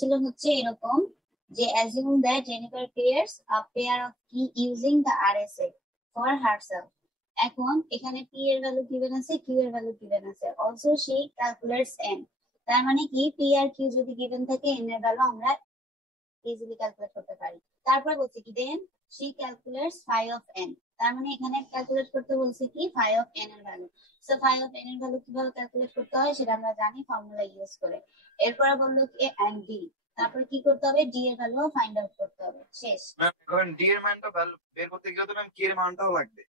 ছিল হচ্ছে এরকম যে assume that Jennifer creates a pair of key using the RSA for herself. এখন এখানে p এর ভ্যালু given আছে, q এর ভ্যালু given আছে, also she calculates n। তার মানে কি p আর q যদি given থাকে n এর ভ্যালু আমরা ইজিলি ক্যালকুলেট করতে পারি। তারপর বলছে কি দেন she calculates phi of n, তার মানে এখানে ক্যালকুলেট করতে বলছে কি phi of n এর value. So phi of n এর ভ্যালু কিভাবে ক্যালকুলেট করতে হয় সেটা আমরা জানি ফর্মুলা ইউজ করে। এরপরে বললো কি and d, তারপর কি করতে হবে d এর ভ্যালু ফাইন্ড আউট করতে হবে। শেষ। এখন d এর মানটা বের করতে গেলে তো ম্যাম k এর মানটাও লাগবে।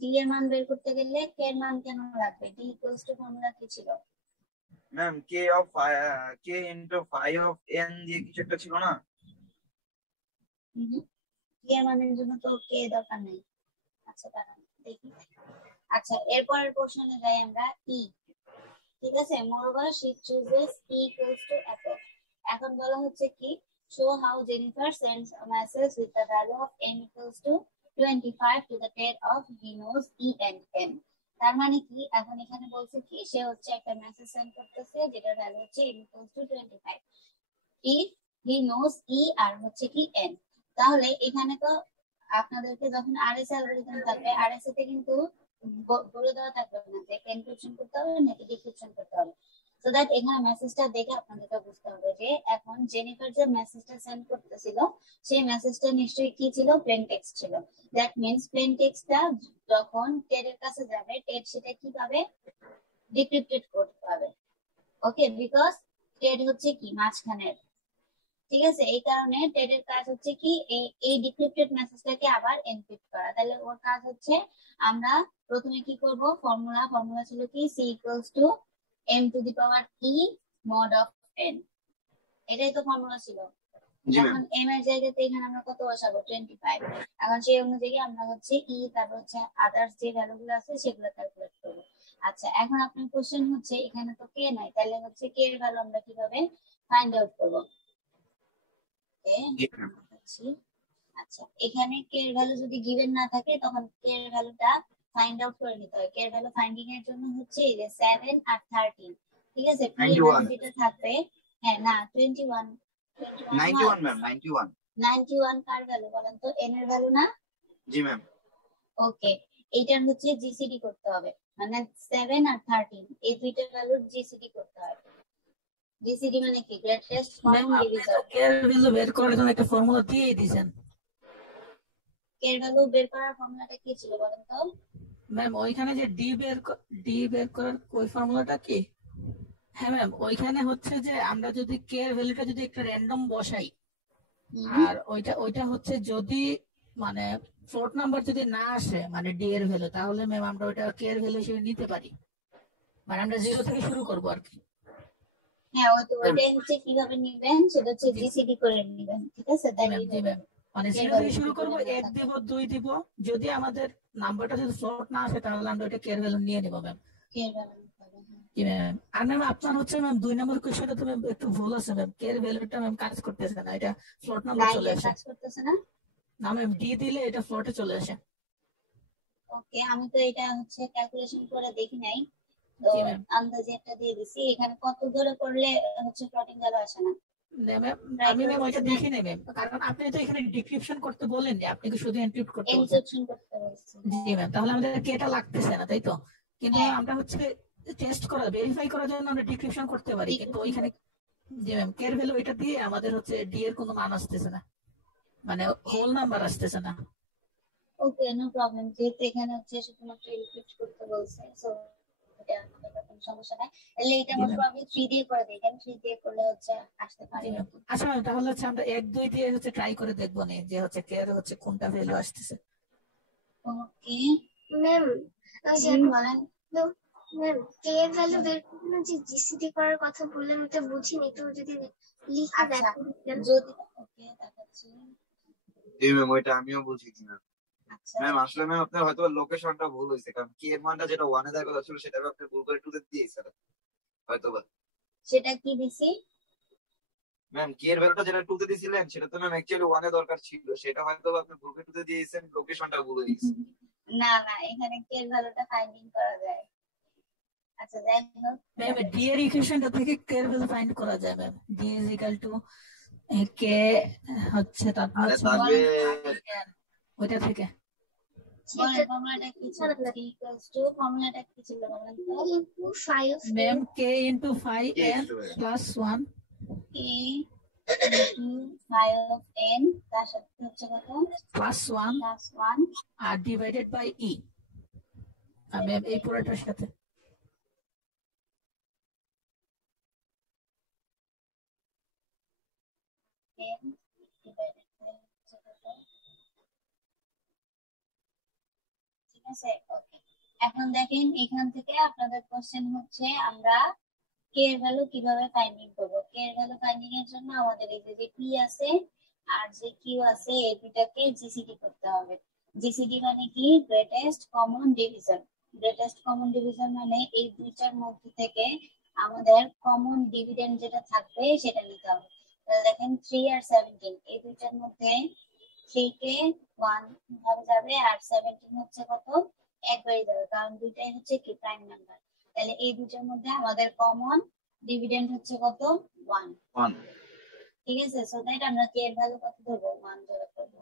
d এর মান বের করতে গেলে k এর মান কেন লাগবে? d ইকুয়ালস টু ফর্মুলা কি ছিল ma'am k into phi of n দিয়ে কিছু একটা ছিল না? k এর মানের জন্য তো k দরকার নেই। আচ্ছা দাঁড়ান দেখি। আচ্ছা এরপরের প্রশ্নে যাই আমরা e, ঠিক আছে। moreover she chooses e equals to f। এখন বলা হচ্ছে কি show how Jennifer sends a message with the value of n equals to 25 to the pair of he knows e and n। তার মানে কি এখন এখানে বলছে কি সে হচ্ছে একটা মেসেজ সেন্ড করতেছে যেটার ভ্যালু হচ্ছে n equals to 25 if he knows e আর হচ্ছে কি n। তাহলে এখানে তো আপনাদেরকে যখন আরএস অ্যালগরিদম থাকবে আরএস তে কিন্তু বলে দেওয়া থাকবে না যে এনক্রিপশন করতে হবে নাকি ডিক্রিপশন করতে হবে। সো দ্যাট এখানে মেসেজটা দেখে আপনাদেরকে বুঝতে হবে যে এখন জেনিফার যে মেসেজটা সেন্ড করতেছিল সেই মেসেজটা নিশ্চয়ই কি ছিল, প্লেন টেক্সট ছিল। দ্যাট মিন্স প্লেন টেক্সটটা যখন টেডের কাছে যাবে টেড সেটা কি পাবে, ডিক্রিপ্টেড কোড পাবে। ওকে, বিকজ টেড হচ্ছে কি মাঝখানের, ঠিক আছে। এই কারণে টেডের কাজ হচ্ছে কি এই ডিক্রিপ্টেড মেসেজটাকে আবার এনক্রিপ্ট করা। তাহলে ওর কাজ হচ্ছে আমরা প্রথমে কি করব, ফর্মুলা ছিল কি c equals to m two the power e mod of n, এটাই তো ফর্মুলা ছিল। এখন m এর জায়গাতে এখানে আমরা কত বসাবো 25। এখন সেই অনুযায়ী আমরা হচ্ছে e তারপর হচ্ছে আদার্স যে ভ্যালুগুলো আছে সেগুলো ক্যালকুলেট করব। আচ্ছা এখন আপনার কোশ্চেন হচ্ছে এখানে তো k নাই, তাহলে হচ্ছে k এর ভ্যালু আমরা কিভাবে ফাইন্ড আউট করব? আচ্ছা এখানে কে এর ভ্যালু যদি গিভেন না থাকে তখন কে এর ভ্যালুটা ফাইন্ড আউট করে নিতে হয়। কে এর ভ্যালু ফাইন্ডিং এর জন্য হচ্ছে এই যে 7 আর 13, ঠিক আছে। পি এর ভ্যালু যেটা থাকবে, হ্যাঁ না 21 91 ম্যাম 91 কার ভ্যালু বলেন তো, n এর ভ্যালু না? জি ম্যাম। ওকে, এইটার হচ্ছে জিসিডি করতে হবে, মানে 7 আর 13 এই দুইটার ভ্যালুর জিসিডি করতে হবে। জিসিডি মানে কি গ্রেটেস্ট কমন ডিভিজর। কে এর ভ্যালু বের করার জন্য একটা ফর্মুলা দিয়ে দিয়েছেন। কে এর ভ্যালু বের করার ফর্মুলাটা কি ছিল বলেন তো? ম্যাম ওইখানে যে ডি বের করার ওই ফর্মুলাটা কি? হ্যাঁ ম্যাম ওইখানে হচ্ছে যে আমরা যদি কে এর ভ্যালুটা যদি একটা র্যান্ডম বসাই আর ওইটা হচ্ছে যদি মানে ফ্লোট নাম্বার যদি না আসে মানে ডি এর ভ্যালু, তাহলে ম্যাম আমরা ওইটা কে এর ভ্যালু হিসেবে নিতে পারি, মানে আমরা 0 থেকে শুরু করব আর কি। হ্যাঁ ওইটাই হচ্ছে কিভাবে নিবেন সেটা হচ্ছে জিসিডি করে নিবেন, ঠিক আছে। তাই ম্যাম মানে 0 থেকে শুরু করব, 1 দিব 2 দিব, যদি আমাদের নাম্বারটা যদি ফ্লোট না আসে তাহলে আমরা ওইটা কে এর ভ্যালু নিয়ে নেব ম্যাম। কে এর ভ্যালু কি ম্যাম? আর ম্যাম আপনার হচ্ছে ম্যাম 2 নম্বর কোশ্চেনটা তো ম্যাম একটু ভুল আছে ম্যাম, কে এর ভ্যালুটা ম্যাম কাজ করতেছে না, এটা ফ্লোট নাম্বার চলে আসে। কাজ করতেছে না? না ম্যাম ডি দিলে এটা ফ্লোটে চলে আসে। ওকে, আমি তো এটা হচ্ছে ক্যালকুলেশন করে দেখি নাই, তো আন্দাজে একটা দিয়ে দিছি। এখানে কত ধরে করলে হচ্ছে ফ্লোটিং ভ্যালু আসে না? আমি ম্যাম ওইটা দেখি নাই ম্যাম, কারণ আপনি তো এখানে ডিক্রিপশন করতে বলেন যে আপনি কি শুধু এনক্রিপ্ট করতে বলছেন। এনক্রিপশন করতে বলছেন জি ম্যাম, তাহলে আমাদের কেটা লাগতেছে না তাই তো, কিন্তু আমরা হচ্ছে টেস্ট করা ভেরিফাই করার জন্য আমরা ডিক্রিপশন করতে পারি, কিন্তু ওইখানে জি ম্যাম কে এর ভ্যালু এটা দিয়ে আমাদের হচ্ছে ডি এর কোনো মান আসতেছে না, মানে হোল নাম্বার আসতেছে না। ওকে নো প্রবলেম, যেহেতু এখানে হচ্ছে শুধুমাত্র এনক্রিপ্ট করতে বলছে সো এটা আমাদের কোনো সমস্যা নাই। তাহলে এটা মোস্ট প্রবলি 3 দিয়ে করে দেই, কারণ 3 দিয়ে করলে হচ্ছে আসতে পারে। আচ্ছা ম্যাম তাহলে হচ্ছে আমরা 1 2 দিয়ে হচ্ছে ট্রাই করে দেখব না যে হচ্ছে কে এর হচ্ছে কোনটা ভ্যালু আসতেছে। ওকে ম্যাম বলেন তো ম্যাম, কে এর ভ্যালু বের করতে যে জিসিডি করার কথা বললেন ওটা বুঝিনি, তো যদি লিখে দেন যদি। ওকে দেখাচ্ছি। এই ম্যাম ওইটা আমিও বুঝিনি না ম্যাম। আসলে ম্যাম আপনার হয়তো লোকেশনটা ভুল হয়েছে, কারণ কে এর মানটা যেটা 1 এ দেওয়ার কথা ছিল সেটা আপনি ভুল করে 2 তে দিয়েছেন হয়তো বা। সেটা কি দিছি ম্যাম? কে এর ভ্যালুটা যেটা 2 তে দিয়েছিলেন সেটা তো ম্যাম অ্যাকচুয়ালি 1 এ দরকার ছিল, সেটা হয়তো আপনি ভুল করে 2 তে দিয়েছেন, লোকেশনটা ভুল হয়ে গেছে। না এখানে কে এর ভ্যালুটা ফাইন্ডিং করা যায়। আচ্ছা যাই হোক, ম্যাম ডি এর ইকুয়েশনটা থেকে কে এর ভ্যালু ফাইন্ড করা যায় ma'am. D is equal to K হচ্ছে তারপর আরে হচ্ছে থাকবে ওইটা থেকে বলেন ফর্মুলাটা কি ছিল? থ্রি ইকুয়ালস টু, ফর্মুলাটা কি ছিল বলেন তো? Ma'am K into five K N ছিল? Plus one a into 5 of n তার সাথে হচ্ছে কত? প্লাস ওয়ান প্লাস 1 আর ডিভাইডেড বাই ই। ম্যাম এই পুরোটার সাথে n divided by হচ্ছে কত? ঠিক আছে, ওকে। এখন দেখেন এখান থেকে আপনাদের কোশ্চেন হচ্ছে আমরা কে এর ভ্যালু কিভাবে ফাইন্ডিং করব। কে এর ভ্যালু ফাইন্ডিং এর জন্য আমাদের এই যে পি আছে আর যে কিউ আছে এই দুটাকে জিসিডি করতে হবে। জিসিডি মানে কি? Greatest common division. Greatest common division মানে এই দুইটার মধ্যে থেকে আমাদের কমন ডিভিডেন্ড যেটা থাকবে সেটা নিতে হবে। তাহলে দেখেন 3 আর 17 এই দুইটার মধ্যে 3 কে 1 ভাবে যাবে আর 17 হচ্ছে কত? একবারই যাবে, কারণ দুইটাই হচ্ছে কি প্রাইম নাম্বার। তাহলে এই দুটোর মধ্যে আমাদের কমন ডিভিডেন্ড হচ্ছে কত? 1। 1। ঠিক আছে, সো দ্যাট আমরা কে এর ভ্যালু কত ধরবো? 1 ধরে করবো।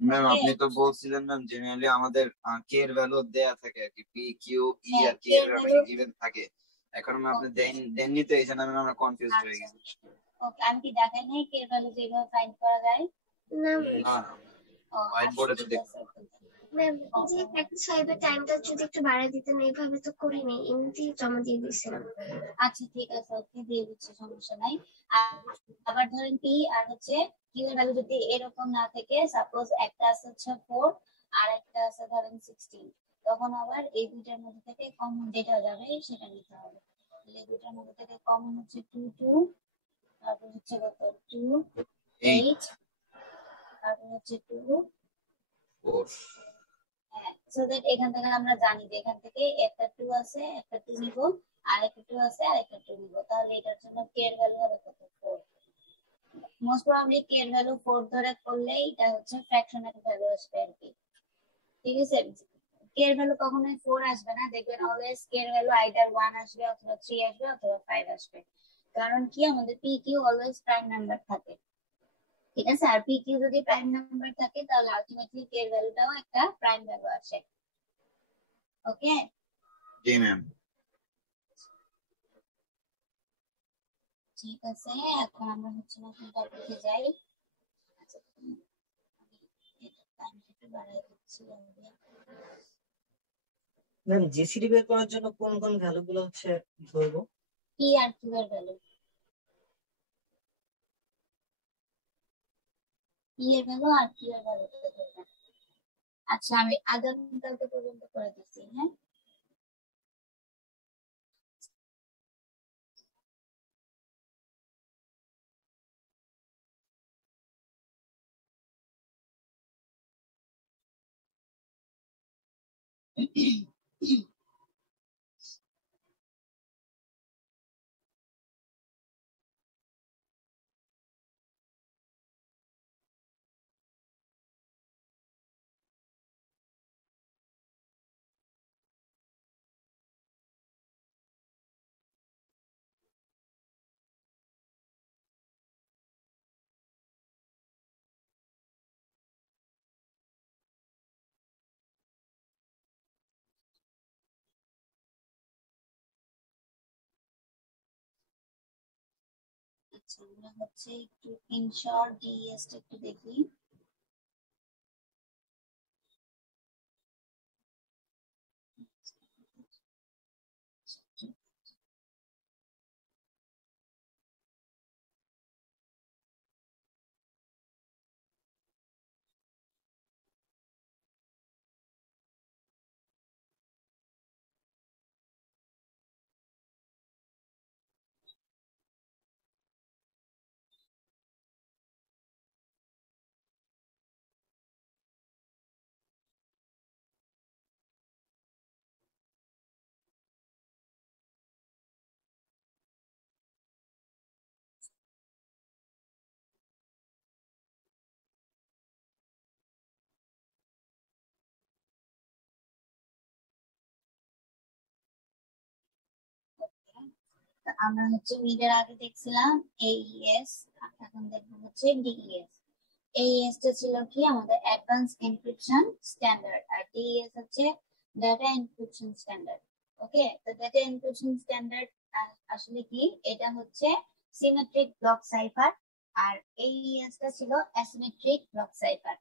ম্যাম ওকে, আপনি তো বলছিলেন ম্যাম জেনারেলি আমাদের কে এর ভ্যালু দেয়া থাকে আর কি, পি কিউ ই হ্যাঁ আর কে কে এর এর ভ্যালু ভ্যালু। গিভেন থাকে। এখন আপনি ওকে দেননি তো এই জন্য ম্যাম আমরা কনফিউজড হয়ে আচ্ছা, গেছি। ওকে আমি কি দেখাই নাই কে এর ভ্যালু যেভাবে ফাইন্ড করা যায়? না না ও হোয়াইট আচ্ছা বোর্ডে তো ঠিক দেখ। আছে, okay. ম্যাম, এই যে প্র্যাকটিস ফাইভের টাইমটা যদি একটু বাড়ায় দিতেন, এইভাবে তো করিনি, এমনিতেই জমা দিয়ে দিয়েছিলাম। আচ্ছা ঠিক আছে, ওকে দিয়ে দিচ্ছি, সমস্যা নাই। আবার ধরেন পি আর হচ্ছে কিউ এর ভ্যালু যদি এরকম না থেকে, সাপোজ একটা আছে হচ্ছে 4 আর একটা আছে ধরেন 16, তখন আবার এই দুইটার মধ্যে থেকে কমন যেটা যাবে সেটা নিতে হবে। তাহলে এই দুইটার মধ্যে থেকে কমন হচ্ছে 2 2, তারপর হচ্ছে কত 2 8, তারপর হচ্ছে 2। ফোর। হ্যাঁ, সো দ্যাট এখান থেকে আমরা জানি যে এখান থেকে একটা 2 আছে, একটা 2 নিব, আর একটা 2 আছে আর একটা 2 নিব, তাহলে এটার জন্য কে এর ভ্যালু হবে কত? 4। মোস্ট প্রবাবলি কে এর ভ্যালু 4 ধরে করলে এটা হচ্ছে ফ্র্যাকশনাল ভ্যালু আসবে আর কি। ঠিক আছে, কে এর ভ্যালু কখনোই 4 আসবে না, দেখবেন অলওয়েজ কে এর ভ্যালু আইদার 1 আসবে অথবা 3 আসবে অথবা 5 আসবে। কারণ কি আমাদের P Q always prime number থাকে। ঠিক আছে, আর পি কিউ যদি প্রাইম নাম্বার থাকে তাহলে আলটিমেটলি কে এর ভ্যালুটাও একটা প্রাইম ভ্যালু আসে। ওকে, জি ম্যাম। ঠিক আছে, এখন আমরা হচ্ছে নতুন টপিকে যাই। আচ্ছা আমি এটা টাইমটা একটু বাড়াই দিচ্ছি। ম্যাম জিসিডি বের করার জন্য কোন কোন ভ্যালু গুলো হচ্ছে ধরবো? পি আর কিউ এর ভ্যালু, পি এর ভ্যালু আর কিউ এর ভ্যালু ধরবেন। আচ্ছা আমি আগামীকালকে পর্যন্ত করে দিচ্ছি, হ্যাঁ। আচ্ছা আমরা হচ্ছে একটু ইন শর্ট ডিএস একটু দেখি। আমরা হচ্ছে মিডের আগে দেখছিলাম AES, এখন দেখবো হচ্ছে DES। AES টা ছিল কি আমাদের অ্যাডভান্স এনক্রিপশন স্ট্যান্ডার্ড, আর DES হচ্ছে ডাটা এনক্রিপশন স্ট্যান্ডার্ড। ওকে, তো ডাটা এনক্রিপশন স্ট্যান্ডার্ড আসলে কি, এটা হচ্ছে সিমেট্রিক ব্লক সাইফার, আর AES টা ছিল অ্যাসিমেট্রিক ব্লক সাইফার।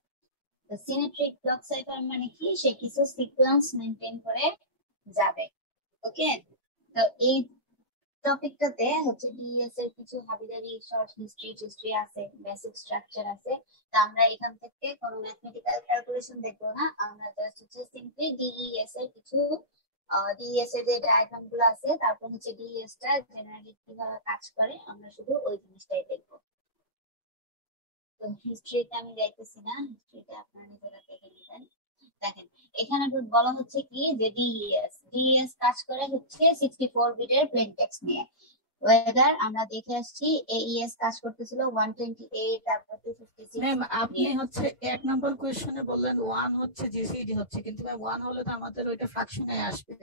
তো সিমেট্রিক ব্লক সাইফার মানে কি, সে কিছু সিকোয়েন্স মেনটেন করে যাবে। ওকে, তো এই টপিকটাতে হচ্ছে ডিএস এর কিছু হাবিজাবি শর্ট হিস্ট্রি আছে, বেসিক স্ট্রাকচার আছে। তো আমরা এখান থেকে কোনো ম্যাথমেটিক্যাল ক্যালকুলেশন দেখবো না, আমরা জাস্ট হচ্ছে সিম্পলি ডিইএস এর কিছু ডিএস এর যে ডায়াগ্রাম গুলো আছে, তারপর হচ্ছে ডিএস টা জেনারেলি কিভাবে কাজ করে, আমরা শুধু ওই জিনিসটাই দেখবো। তো হিস্ট্রিতে আমি যাইতেছি না, হিস্ট্রিতে আপনারা নিজেরা দেখে নেবেন। দেখেন এখানে বলা হচ্ছে কি যে ডিএস কাজ করে হচ্ছে 64 বিটের প্লেন টেক্সট নিয়ে। ওয়েদার আমরা দেখে আসছি AES কাজ করতেছিল 128, তারপর 256। ম্যাম আপনি হচ্ছে 1 নম্বর কোশ্চেনে বললেন 1 হচ্ছে জিসিডি হচ্ছে, কিন্তু ম্যাম 1 হলে তো আমাদের ওইটা ফ্র্যাকশনে আসবে।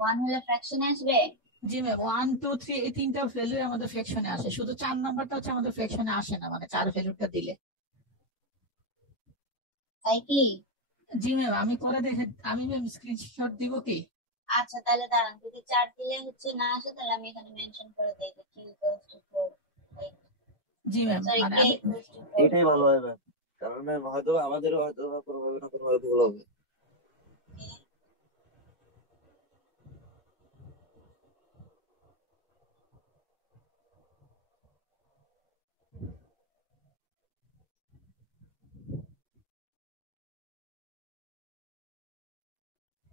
1 হলে ফ্র্যাকশনে আসবে? জি ম্যাম, 1 2 3 এই তিনটা ভ্যালু আমাদের ফ্র্যাকশনে আসে, শুধু 4 নাম্বারটা হচ্ছে আমাদের ফ্র্যাকশনে আসে না, মানে 4 ভ্যালুটা দিলে। তাই কি? জি ম্যাম, আমি করে দেখে আমি ম্যাম স্ক্রিনশট দিব কি? আচ্ছা তাহলে দাঁড়ান, যদি 4 দিলে হচ্ছে না আসে, তাহলে আমি এখানে মেনশন করে দেই যে q = 4। জি ম্যাম, সরি, মানে k আমি = 4। এটাই ভালো হবে ম্যাম, কারণ ম্যাম হয়তো আমাদেরও হয়তো কোনোভাবে না কোনোভাবে ভুল হবে।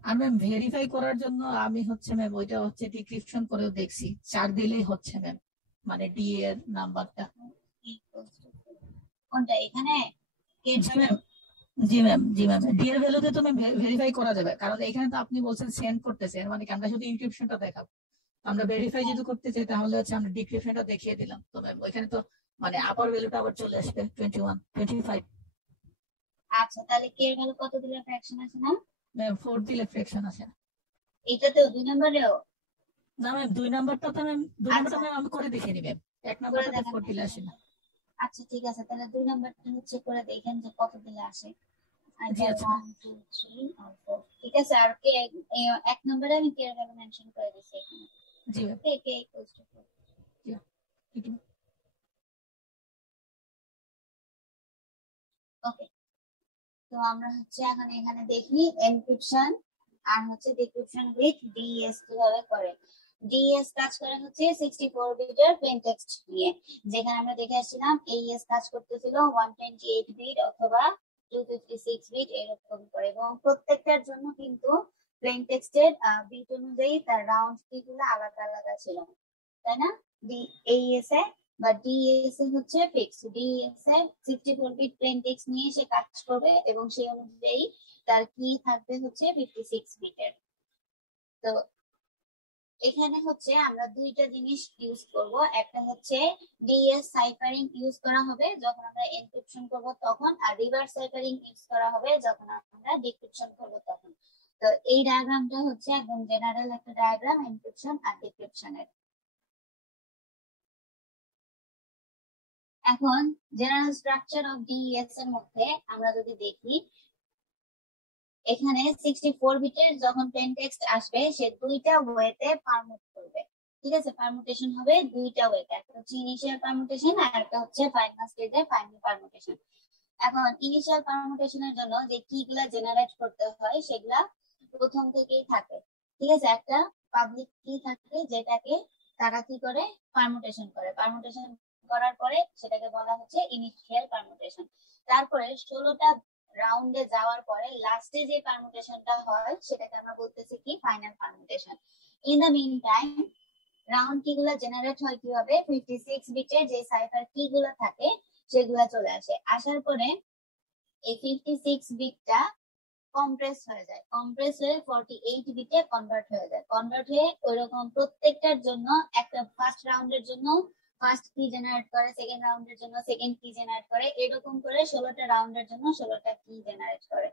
আর ম্যাম ভেরিফাই করার জন্য আমি হচ্ছে ম্যাম ওইটা হচ্ছে ডিক্রিপশন করেও দেখছি, 4 দিলেই হচ্ছে ম্যাম, মানে ডি এর নাম্বারটা। কোনটা এখানে? জি ম্যাম, জি ম্যাম, জি ম্যাম, ডি এর ভ্যালুতে তো ম্যাম ভেরিফাই করা যাবে, কারণ এখানে তো আপনি বলছেন সেন্ড করতেছে, এর মানে কি আমরা শুধু ইনক্রিপশনটা দেখাবো। আমরা ভেরিফাই যদি করতে চাই তাহলে হচ্ছে আমরা ডিক্রিপশনটা দেখিয়ে দিলাম, তো ম্যাম ওইখানে তো মানে আপার ভ্যালুটা আবার চলে আসবে 21 25। আচ্ছা তাহলে k এর ভ্যালু কত দিলে ফ্র্যাকশন আসে না? ম্যাম 4 দিলে ফ্র্যাকশন আসে না। এটাতেও 2 নম্বরেও? না ম্যাম 2 নাম্বারটা তো ম্যাম 2 নাম্বারটা আচ্ছা ম্যাম আমি করে দেখিয়ে নিবেন, 1 করে নাম্বারটা তো দেখান। 4 দিলে আসে না। আচ্ছা ঠিক আছে, তাহলে 2 নাম্বারটা হচ্ছে করে দেখেন যে কত দিলে আসে। জি আচ্ছা 1 2 3 আর 4। ঠিক আছে, আর কে 1 নম্বরে আমি কে এর ভ্যালু মেনশন করে দিয়েছি এখানে। জি ম্যাম, কে কে = 4। জি ঠিক আছে। ওকে, তো আমরা হচ্ছে এখন এখানে দেখি এনক্রিপশন আর হচ্ছে ডিক্রিপশন উইথ ডিএস কিভাবে করে। ডিএস কাজ করে হচ্ছে 64 বিটের প্লেন টেক্সট নিয়ে, যেখানে আমরা দেখে আসছিলাম AES কাজ করতেছিল 128 বিট অথবা 256 বিট এরকম করে, এবং প্রত্যেকটার জন্য কিন্তু প্লেন টেক্সটের বিট অনুযায়ী তার রাউন্ড কি গুলো আলাদা আলাদা ছিল, তাই না? AES এ বা ডিএস এ হচ্ছে ফিক্স, ডিএস এ 64 বিট প্লেন টেক্সট নিয়ে সে কাজ করবে এবং সেই অনুযায়ী তার কি থাকবে হচ্ছে 56 বিটের। তো এখানে হচ্ছে আমরা দুইটা জিনিস ইউজ করব, একটা হচ্ছে ডিএস সাইফারিং ইউজ করা হবে যখন আমরা এনক্রিপশন করব তখন, আর রিভার্স সাইফারিং ইউজ করা হবে যখন আমরা ডিক্রিপশন করব তখন। তো এই ডায়াগ্রামটা হচ্ছে একদম জেনারেল একটা ডায়াগ্রাম এনক্রিপশন আর ডিক্রিপশনের। এখন জেনারেল স্ট্রাকচার অফ ডিএস এর মধ্যে আমরা যদি দেখি, এখানে 64 বিটের যখন প্লেন টেক্সট আসবে সে দুইটা ওয়েতে পারমুট করবে। ঠিক আছে, পারমুটেশন হবে দুইটা ওয়েতে, একটা হচ্ছে ইনিশিয়াল পারমুটেশন আর একটা হচ্ছে ফাইনাল স্টেজে ফাইনাল পারমুটেশন। এখন ইনিশিয়াল পারমুটেশনের জন্য যে কিগুলা জেনারেট করতে হয় সেগুলা প্রথম থেকেই থাকে। ঠিক আছে, একটা পাবলিক কি থাকে যেটাকে তারা কি করে পারমুটেশন করে, পারমুটেশন করার পরে সেটাকে বলা হচ্ছে ইনিশিয়াল পারমুটেশন। তারপরে 16টা রাউন্ডে যাওয়ার পরে লাস্টে যে পারমুটেশনটা হয় সেটাকে আমরা বলতেছি কি final permutation. In the mean time round কি গুলা জেনারেট হয় কিভাবে, 56 বিটের যে সাইফার কি গুলা থাকে সেগুলা চলে আসে, আসার পরে এই 56 বিটটা কম্প্রেস হয়ে যায়, কম্প্রেস হয়ে 48 বিটে কনভার্ট হয়ে যায়, কনভার্ট হয়ে ওইরকম প্রত্যেকটার জন্য একটা ফার্স্ট রাউন্ডের জন্য ফার্স্ট কি জেনারেট করে, সেকেন্ড রাউন্ডের জন্য সেকেন্ড কি জেনারেট করে, এরকম করে 16টা রাউন্ডের জন্য 16টা কি জেনারেট করে।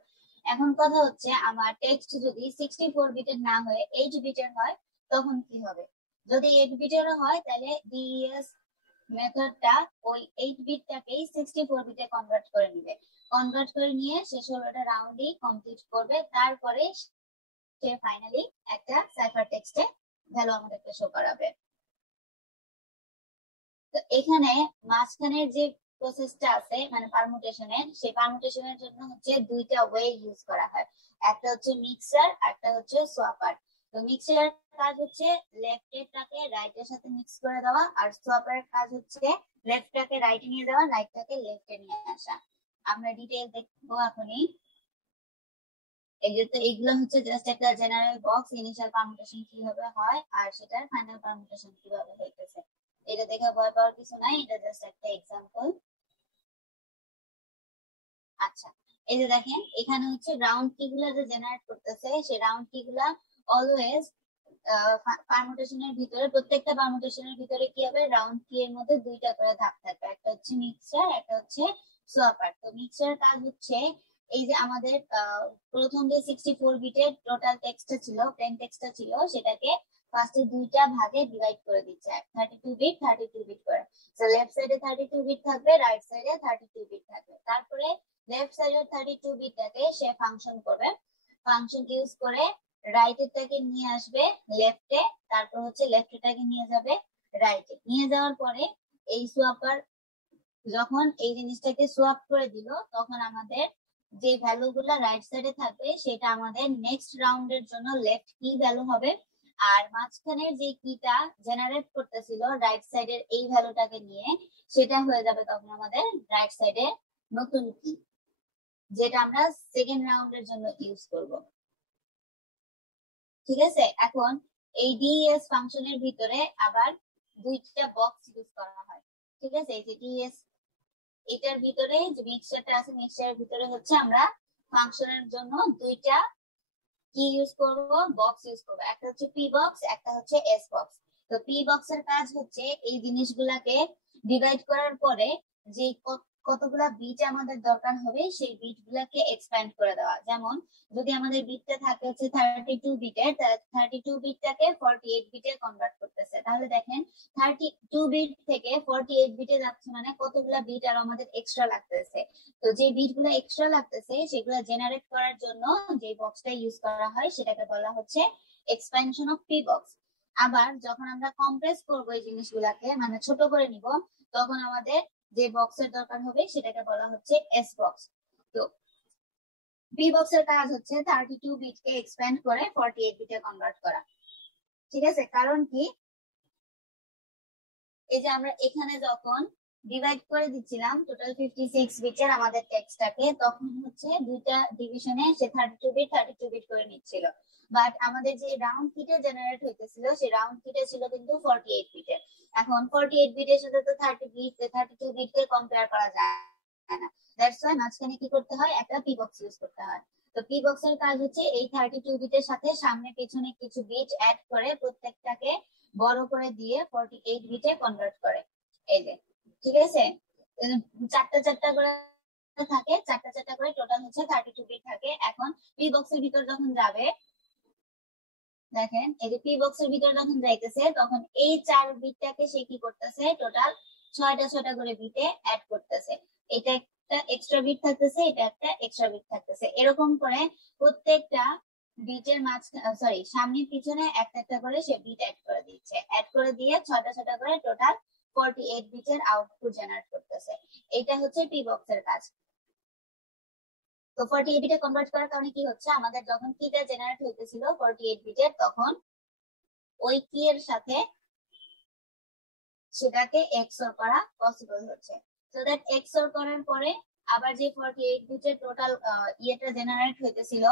এখন কথা হচ্ছে আমার টেক্সট যদি 64 বিটের না হয়ে 8 বিটের হয় তখন কি হবে? যদি 8 বিটেরও হয় তাহলে ডিএস মেথডটা ওই 8 বিটটাকেই 64 বিটে কনভার্ট করে নিবে। কনভার্ট করে নিয়ে সে 16টা রাউন্ডই কমপ্লিট করবে, তারপরে সে ফাইনালি একটা সাইফার টেক্সটে ভ্যালু আমাদেরকে শো করাবে। তো এখানে মাঝখানের যে প্রসেসটা আছে মানে পারমুটেশনের, সেই পারমুটেশনের জন্য হচ্ছে দুইটা ওয়ে ইউজ করা হয়, একটা হচ্ছে মিক্সার, একটা হচ্ছে সোয়াপার। তো মিক্সারের কাজ হচ্ছে লেফটটাকে রাইটের সাথে মিক্স করে দেওয়া, আর সোয়াপারের কাজ হচ্ছে লেফটটাকে রাইটে নিয়ে যাওয়া, রাইটটাকে লেফটে নিয়ে আসা। আমরা ডিটেইল দেখবো এখনই। এগুলো হচ্ছে জাস্ট একটা জেনারেল বক্স, ইনিশিয়াল পারমুটেশন কিভাবে হয় আর সেটার ফাইনাল পারমুটেশন কিভাবে হইতেছে। এটা দেখে ভয় পাওয়ার কিছু নাই, এটা জাস্ট একটা এক্সাম্পল। আচ্ছা, এই যে দেখেন এখানে হচ্ছে রাউন্ড কি গুলা যে জেনারেট করতেছে, সেই রাউন্ড কি গুলা অলওয়েজ পারমুটেশনের ভিতরে, প্রত্যেকটা পারমুটেশনের ভিতরে কি হবে, রাউন্ড কি এর মধ্যে দুইটা করে ধাপ থাকবে, একটা হচ্ছে মিক্সচার, একটা হচ্ছে সোয়াপার। তো মিক্সচারের কাজ হচ্ছে এই যে আমাদের প্রথম যে 64 বিটের টোটাল টেক্সটটা ছিল, প্লেন টেক্সটটা ছিল, সেটাকে ফার্স্টে দুইটা ভাগে ডিভাইড করে দিচ্ছে, 32 বিট 32 বিট করে। তো লেফট সাইডে 32 বিট থাকবে, রাইট সাইডে 32 বিট থাকবে। তারপরে লেফট সাইডের 32 বিটটাকে সে ফাংশন করবে, ফাংশন ইউজ করে রাইটেরটাকে নিয়ে আসবে লেফটে, তারপর হচ্ছে লেফটেরটাকে নিয়ে যাবে রাইটে। নিয়ে যাওয়ার পরে এই সোয়াপার যখন এই জিনিসটাকে সোয়াপ করে দিল, তখন আমাদের যে ভ্যালু গুলা রাইট সাইডে থাকবে সেটা আমাদের নেক্সট রাউন্ডের জন্য লেফট কি ভ্যালু হবে, আর মাঝখানের যে কিটা জেনারেট করতেছিল রাইট সাইডের এই ভ্যালুটাকে নিয়ে, সেটা হয়ে যাবে তখন আমাদের রাইট সাইডে নতুন কি, যেটা আমরা সেকেন্ড রাউন্ডের জন্য ইউজ করব। ঠিক আছে, এখন এই ডিএস ফাংশনের ভিতরে আবার দুইটা বক্স ইউজ করা হয়। ঠিক আছে, এই যে ডিএস এটার ভিতরে যে মিক্সচারটা আছে, মিক্সচারের ভিতরে হচ্ছে আমরা ফাংশনের জন্য দুইটা কি ইউজ করব, বক্স ইউজ করব, একটা হচ্ছে পি বক্স, একটা হচ্ছে এস বক্স। তো পি বক্সের কাজ হচ্ছে এই জিনিসগুলাকে ডিভাইড করার পরে যে কতগুলা বিট আমাদের দরকার হবে সেই বিট গুলাকে এক্সপ্যান্ড করে দেওয়া। যেমন যদি আমাদের বিটটা থাকে হচ্ছে 32 বিটের, তাহলে 32 বিটটাকে 48 বিটে কনভার্ট করতেছে। তাহলে দেখেন 32 বিট থেকে 48 বিটে যাচ্ছে, মানে কতগুলা বিট আর আমাদের এক্সট্রা লাগতেছে। তো যে বিট গুলো এক্সট্রা লাগতেছে সেগুলো জেনারেট করার জন্য যে বক্সটা ইউজ করা হয় সেটাকে বলা হচ্ছে এক্সপ্যানশন অফ পি বক্স। আবার যখন আমরা কম্প্রেস করবো এই জিনিসগুলাকে, মানে ছোট করে নিব, তখন আমাদের যে বক্সের দরকার হবে সেটাকে বলা হচ্ছে এস বক্স। তো পি বক্সের কাজ হচ্ছে 32 বিটকে এক্সপ্যান্ড করে 48 বিটে কনভার্ট করা। ঠিক আছে, কারণ কি, এই যে আমরা এখানে যখন ডিভাইড করে দিচ্ছিলাম টোটাল 56 বিটের আমাদের টেক্সটটাকে, তখন হচ্ছে দুইটা ডিভিশনে সে 32 বিট করে নিচ্ছিল। বাট আমাদের যে রাউন্ড কিটা জেনারেট হইতেছিল সেই রাউন্ড কিটা ছিল কিন্তু 48 বিটের। এখন 48 বিটের সাথে তো 32 বিটকে কম্পেয়ার করা যায় না, দ্যাটস ওয়াই মাঝখানে কি করতে হয়, একটা পি বক্স ইউজ করতে হয়। তো পি বক্সের কাজ হচ্ছে এই 32 বিটের সাথে সামনে পেছনে কিছু বিট অ্যাড করে প্রত্যেকটাকে বড় করে দিয়ে 48 বিটে কনভার্ট করে। এই যে ঠিক আছে, চারটা চারটা করে থাকে, চারটা চারটা করে টোটাল হচ্ছে 32 বিট থাকে। এখন পি বক্সের ভিতর যখন যাবে, দেখেন এই যে পি বক্সের ভিতর যখন যাইতেছে, তখন এই 4 বিটটাকে সে কি করতেছে, টোটাল 6টা করে বিটে অ্যাড করতেছে। এটা একটা এক্সট্রা বিট থাকতেছে, এটা একটা এক্সট্রা বিট থাকতেছে, এরকম করে প্রত্যেকটা বিটের সরি সামনে পিছনে একটা একটা করে সে বিট অ্যাড করে দিচ্ছে, অ্যাড করে দিয়ে 6টা করে টোটাল 48 বিটের আউটপুট জেনারেট করতেছে। এটা হচ্ছে পি বক্সের কাজ। তো 48 বিটে কনভার্ট করার কারণে কি হচ্ছে, আমাদের যখন কিটা জেনারেট হইতেছিল 48 বিটের, তখন ওই কি এর সাথে সেটাকে এক্সঅর করা পসিবল হচ্ছে। সো দ্যাট এক্সঅর করার পরে আবার যে 48 বিটের টোটাল ইয়েটা জেনারেট হইতেছিল,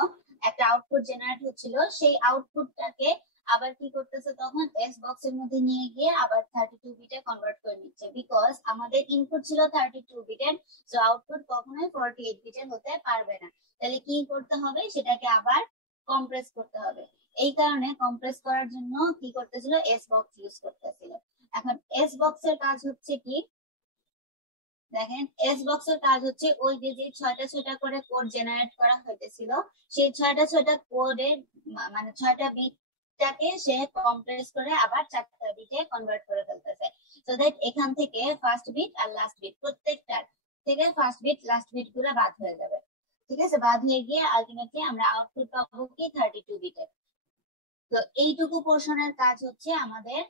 একটা আউটপুট জেনারেট হচ্ছিল, সেই আউটপুটটাকে আবার কি করতেছে, তখন এস বক্সের মধ্যে নিয়ে গিয়ে আবার 32 বিটে কনভার্ট করে নিচ্ছে, বিকজ আমাদের ইনপুট ছিল 32 বিটের, সো আউটপুট কখনোই 48 বিটের হতে পারবে না। তাহলে কি করতে হবে, সেটাকে আবার কম্প্রেস করতে হবে। এই কারণে কম্প্রেস করার জন্য কি করতেছিল, এস বক্স ইউজ করতেছিল। এখন এস বক্সের কাজ হচ্ছে কি, দেখেন এস বক্সের কাজ হচ্ছে ওই যে 6টা করে কোড জেনারেট করা হইতেছিল, সেই 6টা কোডের মানে 6টা বিট বিটটাকে সে কম্প্রেস করে আবার 4টা বিটে কনভার্ট করে ফেলতেছে, সো দ্যাট এখান থেকে ফার্স্ট বিট আর লাস্ট বিট প্রত্যেকটার থেকে ফার্স্ট বিট লাস্ট বিট গুলো বাদ হয়ে যাবে। ঠিক আছে, বাদ হয়ে গিয়ে আলটিমেটলি আমরা আউটপুট পাবো কি 32 বিটের। তো এইটুকু পোর্শনের কাজ হচ্ছে আমাদের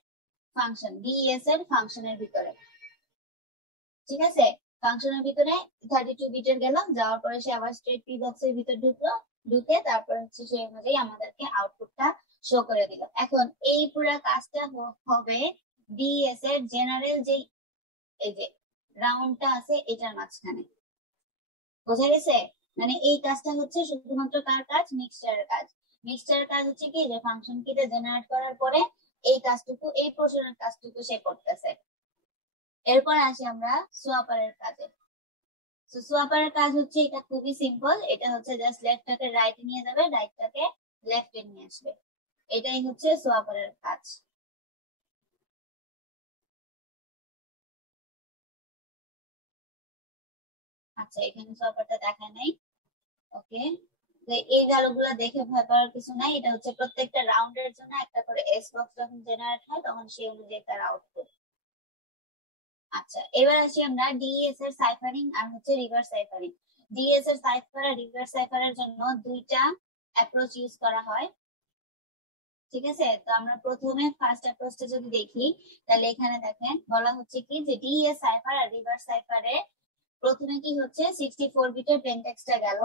ফাংশন ডিএস এর ফাংশনের ভিতরে। ঠিক আছে, ফাংশনের ভিতরে 32 বিটের গেল, যাওয়ার পরে সে আবার স্ট্রেট পি বক্সের ভিতর ঢুকলো, ঢুকে তারপর হচ্ছে সেই অনুযায়ী আমাদেরকে আউটপুটটা শো করে দিল। এখন এই পুরো কাজটা হবে ডিএস এর জেনারেল যে এই যে রাউন্ডটা আছে এটার মাঝখানে। বোঝা গেছে? মানে এই কাজটা হচ্ছে শুধুমাত্র কার কাজ? মিক্সচারের কাজ। মিক্সচারের কাজ হচ্ছে কি যে ফাংশন কিটা জেনারেট করার পরে এই কাজটুকু, এই পোর্শনের কাজটুকু সে করতেছে। এরপর আসি আমরা সোয়াপারের কাজে। তো সোয়াপারের কাজ হচ্ছে এটা খুবই সিম্পল, এটা হচ্ছে জাস্ট লেফটটাকে রাইটে নিয়ে যাবে, রাইটটাকে লেফটে নিয়ে আসবে, এটাই হচ্ছে সোয়াপারের কাজ। আচ্ছা, এখানে সোয়াপারটা দেখা নাই, ওকে। তো এই ভ্যালুগুলো দেখে ভয় পাওয়ার কিছু নাই, এটা হচ্ছে প্রত্যেকটা রাউন্ডের জন্য একটা করে এস বক্স যখন জেনারেট হয় তখন সেই অনুযায়ী তার আউটপুট। আচ্ছা, এবার আসি আমরা ডিএস এর সাইফারিং আর হচ্ছে রিভার্স সাইফারিং। ডিএস এর সাইফার আর রিভার্স সাইফারের জন্য দুইটা অ্যাপ্রোচ ইউজ করা হয়। ঠিক আছে, তো আমরা প্রথমে ফার্স্ট অ্যাপ্রোচটা যদি দেখি তাহলে এখানে দেখেন বলা হচ্ছে কি যে ডিএস সাইফার আর রিভার্স সাইফারে প্রথমে কি হচ্ছে 64 বিটের প্লেন টেক্সটটা গেল,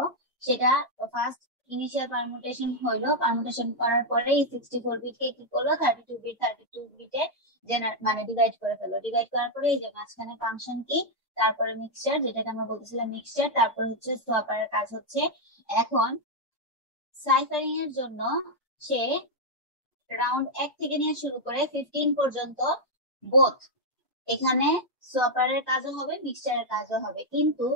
সেটা ফার্স্ট ইনিশিয়াল পারমুটেশন হইলো, পারমুটেশন করার পরে এই 64 বিটকে কি করলো 32 বিটে মানে ডিভাইড করে ফেললো। ডিভাইড করার পরে এই যে মাঝখানে ফাংশন কি, তারপরে মিক্সচার, যেটাকে আমরা বলতেছিলাম মিক্সচার, তারপর হচ্ছে সোয়াপারের কাজ হচ্ছে। এখন সাইফারিং এর জন্য সে রাউন্ড 1 থেকে নিয়ে শুরু করে 15 পর্যন্ত বোথ, এখানে সোয়াপারের কাজও হবে মিক্সচারের কাজও হবে, কিন্তু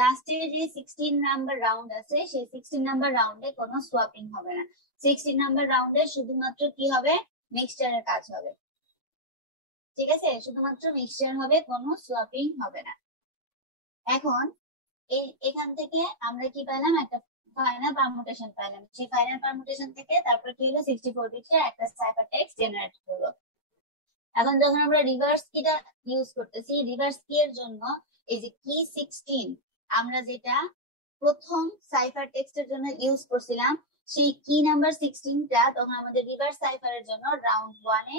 লাস্টে যে 16 নাম্বার রাউন্ড আছে সেই 16 নাম্বার রাউন্ডে কোনো সোয়াপিং হবে না। 16 নাম্বার রাউন্ডে শুধুমাত্র কি হবে? মিক্সচারের কাজ হবে। ঠিক আছে, শুধুমাত্র মিক্সচার হবে, কোনো সোয়াপিং হবে না। এখন এখান থেকে আমরা কি পেলাম? একটা ফাইনাল পারমুটেশন পেলাম। সেই ফাইনাল পারমুটেশন থেকে তারপর কি হলো 64 বিটের একটা সাইফার টেক্সট জেনারেট হলো। এখন যখন আমরা রিভার্স কিটা ইউজ করতেছি, রিভার্স কি এর জন্য এই যে কি 16 আমরা যেটা প্রথম সাইফার টেক্সটের জন্য ইউজ করছিলাম, সেই কি নাম্বার 16টা তখন আমাদের রিভার্স সাইফারের জন্য রাউন্ড 1 এ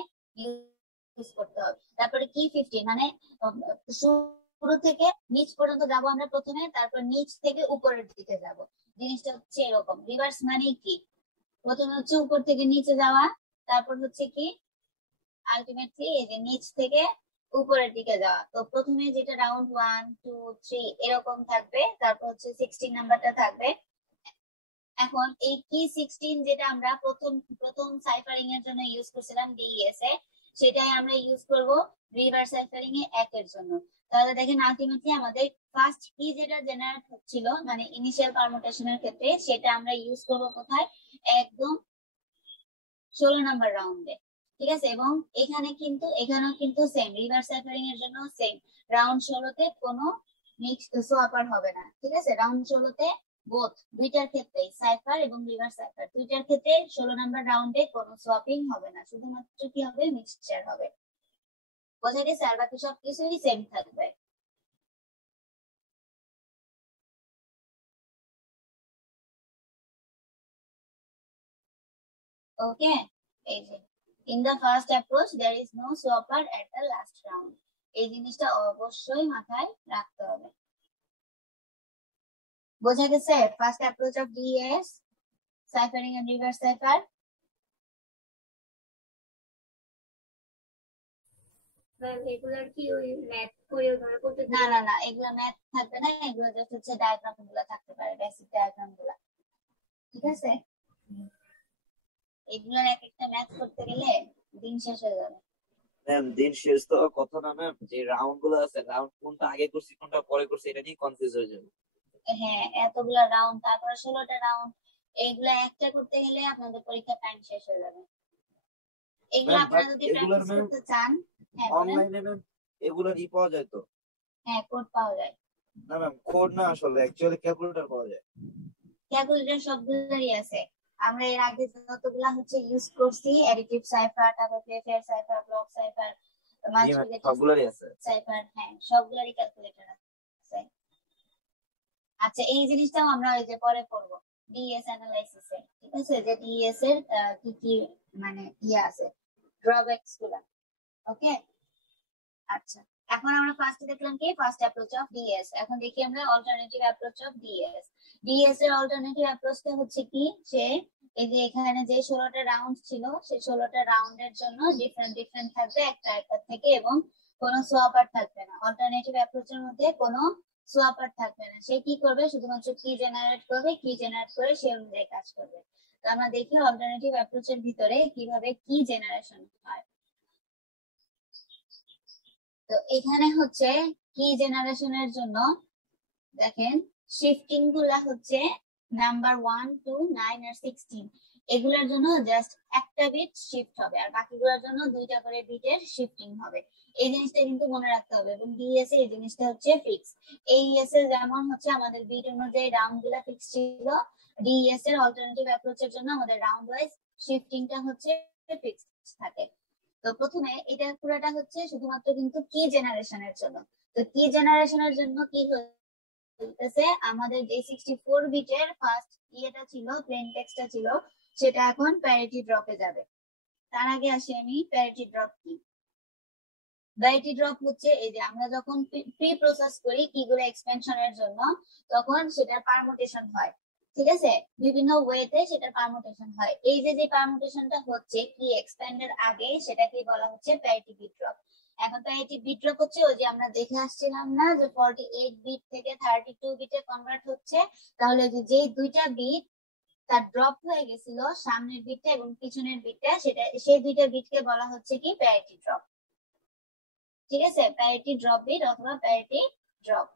ইউজ করতে হবে। তারপরে কি 15 মানে শুরু থেকে নিচ পর্যন্ত যাব আমরা প্রথমে, তারপর নিচ থেকে উপরের দিকে যাব। জিনিসটা হচ্ছে এরকম। রিভার্স মানে কি? প্রথমে হচ্ছে উপর থেকে নিচে যাওয়া, তারপর হচ্ছে কি আলটিমেটলি এই যে নিচ থেকে উপরের দিকে যাওয়া। তো প্রথমে যেটা রাউন্ড 1 2 3 এরকম থাকবে, তারপর হচ্ছে 16 নাম্বারটা থাকবে। এখন এই কি 16 যেটা আমরা প্রথম সাইফারিং এর জন্য ইউজ করছিলাম ডিএস এ, সেটাই আমরা ইউজ করব রিভার্স সাইফারিং এ 1 এর জন্য। তাহলে দেখেন আলটিমেটলি আমাদের ফার্স্ট কি যেটা জেনারেট হচ্ছিল মানে ইনিশিয়াল পারমুটেশনের ক্ষেত্রে, সেটা আমরা ইউজ করব কোথায়? একদম 16 নাম্বার রাউন্ডে। ঠিক আছে, এবং এখানেও কিন্তু সেম, রিভার্স সাইফারিং এর জন্য সেম, রাউন্ড 16তে কোনো মিক্স সোয়াপার হবে না। ঠিক আছে, রাউন্ড 16তে বোথ দুইটার ক্ষেত্রেই সাইফার এবং রিভার্স সাইফার দুইটার ক্ষেত্রে 16 নাম্বার রাউন্ডে কোনো সোয়াপিং হবে না, শুধুমাত্র কি হবে? মিক্সচার হবে। বোঝা গেছে? আর বাকি সবকিছুই সেম থাকবে। ওকে, এই যে in the first approach there is no swapper at the last round, এই জিনিসটা অবশ্যই মাথায় রাখতে হবে। বোঝা গেছে? First approach of DS, ciphering and reverse cipher. এগুলার কি ওই ম্যাথ করে ওইভাবে করতে না না না, এগুলো ম্যাথ থাকবে না, এগুলো জাস্ট হচ্ছে ডায়াগ্রাম গুলো থাকতে পারে, বেসিক ডায়াগ্রাম গুলো। ঠিক আছে, এগুলোর এক একটা ম্যাথ করতে গেলে দিন শেষ হয়ে যাবে। ম্যাম দিন শেষ তো কথা না ম্যাম, যে রাউন্ড গুলো আছে রাউন্ড কোনটা আগে করছি কোনটা পরে করছি এটা নিয়ে কনফিউজ হয়ে যাবে। হ্যাঁ, এতগুলা রাউন্ড, তারপরে 16টা রাউন্ড, এগুলা একটা করতে গেলে আপনাদের পরীক্ষা টাইম শেষ হয়ে যাবে। এগুলো আপনারা যদি প্র্যাকটিস করতে চান, হ্যাঁ অনলাইনে ম্যাম এগুলোর পাওয়া যায় তো? হ্যাঁ, কোড পাওয়া যায়। না ম্যাম কোড না, আসলে অ্যাকচুয়ালি ক্যালকুলেটর পাওয়া যায়। ক্যালকুলেটর সবগুলোরই আছে, আমরা এর আগে যতগুলা হচ্ছে ইউজ করছি অ্যাডিটিভ সাইফার, তারপর fair cipher, block cipher, multiplicative সবগুলোরই আছে। সাইফার, হ্যাঁ সবগুলোরই ক্যালকুলেটর আছে। আচ্ছা এই জিনিসটাও আমরা ওই যে পরে করব ডিএস অ্যানালাইসিসে, ঠিক আছে, যে ডিএস এর কি কি মানে আছে ড্রব্যাকস গুলা। ওকে আচ্ছা এখন আমরা ফার্স্টে দেখলাম কি ফার্স্ট অ্যাপ্রোচ অফ ডিএস। এখন দেখি আমরা alternative approach of DS. DS এর অল্টারনেটিভ অ্যাপ্রোচটা হচ্ছে কি, সে এই যে এখানে যে 16টা রাউন্ড ছিল সেই 16টা রাউন্ডের জন্য ডিফারেন্ট ডিফারেন্ট থাকবে একটা একটা থেকে, এবং কোনো সোয়াপার থাকবে না। অল্টারনেটিভ অ্যাপ্রোচের মধ্যে কোনো সোয়াপার থাকবে না। সে কি করবে, শুধুমাত্র কি জেনারেট করবে, কি জেনারেট করে সে অনুযায়ী কাজ করবে। তো আমরা দেখি অল্টারনেটিভ অ্যাপ্রোচের ভিতরে কিভাবে কি জেনারেশন হয়। তো এখানে হচ্ছে কি জেনারেশনের জন্য দেখেন শিফটিং গুলা হচ্ছে নাম্বার 1 2 9 আর 16, এগুলোর জন্য জাস্ট একটা বিট শিফট হবে, আর বাকিগুলোর জন্য দুইটা করে বিটের শিফটিং হবে। এই জিনিসটা কিন্তু মনে রাখতে হবে। এবং ডিএস এ এই জিনিসটা হচ্ছে ফিক্স। এইএস এ যেমন হচ্ছে আমাদের বিট অনুযায়ী রাউন্ড গুলা ফিক্স ছিল, ডিএস এর অল্টারনেটিভ অ্যাপ্রোচের জন্য আমাদের রাউন্ড ওয়াইজ শিফটিংটা হচ্ছে ফিক্স থাকে। তো প্রথমে এটা পুরোটা হচ্ছে শুধুমাত্র কিন্তু কি জেনারেশনের জন্য। তো কি জেনারেশনের জন্য কি হইতেছে, আমাদের যে 64 বিটের ফার্স্ট ইয়েটা ছিল, প্লেন টেক্সটটা ছিল, সেটা এখন প্যারিটি ড্রপে যাবে। তার আগে আসি আমি প্যারিটি ড্রপ কি। প্যারিটি ড্রপ হচ্ছে এই যে আমরা যখন প্রি প্রসেস করি কিগুলো এক্সপেনশনের জন্য, তখন সেটার পারমুটেশন হয়, ঠিক আছে, বিভিন্ন ওয়েতে সেটার পারমুটেশন হয়। এই যে যে পারমুটেশনটা হচ্ছে কি এক্সপ্যান্ডের আগে, সেটাকে বলা হচ্ছে প্যারিটি বিট ড্রপ। এখন প্যারিটি বিট ড্রপ হচ্ছে ওই যে আমরা দেখে আসছিলাম না যে 48 বিট থেকে 32 বিটে কনভার্ট হচ্ছে, তাহলে যে দুইটা বিট তার ড্রপ হয়ে গেছিল, সামনের বিটটা এবং পিছনের বিটটা, সেটা সেই দুইটা বিটকে বলা হচ্ছে কি প্যারিটি ড্রপ, ঠিক আছে, প্যারিটি ড্রপ বিট অথবা প্যারিটি ড্রপ।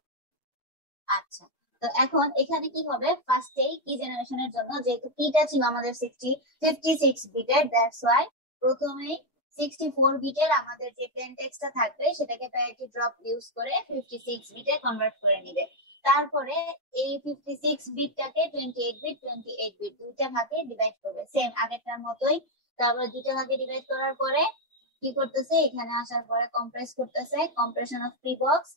আচ্ছা তো এখন এখানে কি হবে, ফার্স্টেই কি জেনারেশনের জন্য যেহেতু কিটা ছিল আমাদের 56 বিটের, দ্যাটস ওয়াই প্রথমেই 64 বিটের আমাদের যে প্লেন টেক্সটটা থাকবে সেটাকে প্যারিটি ড্রপ ইউজ করে 56 বিটে কনভার্ট করে নিবে। তারপরে এই 56 বিটটাকে 28 বিট দুইটা ভাগে ডিভাইড করবে, সেম আগেরটার মতোই। তারপর দুইটা ভাগে ডিভাইড করার পরে কি করতেছে, এখানে আসার পরে কম্প্রেস করতেছে, compression of pre box.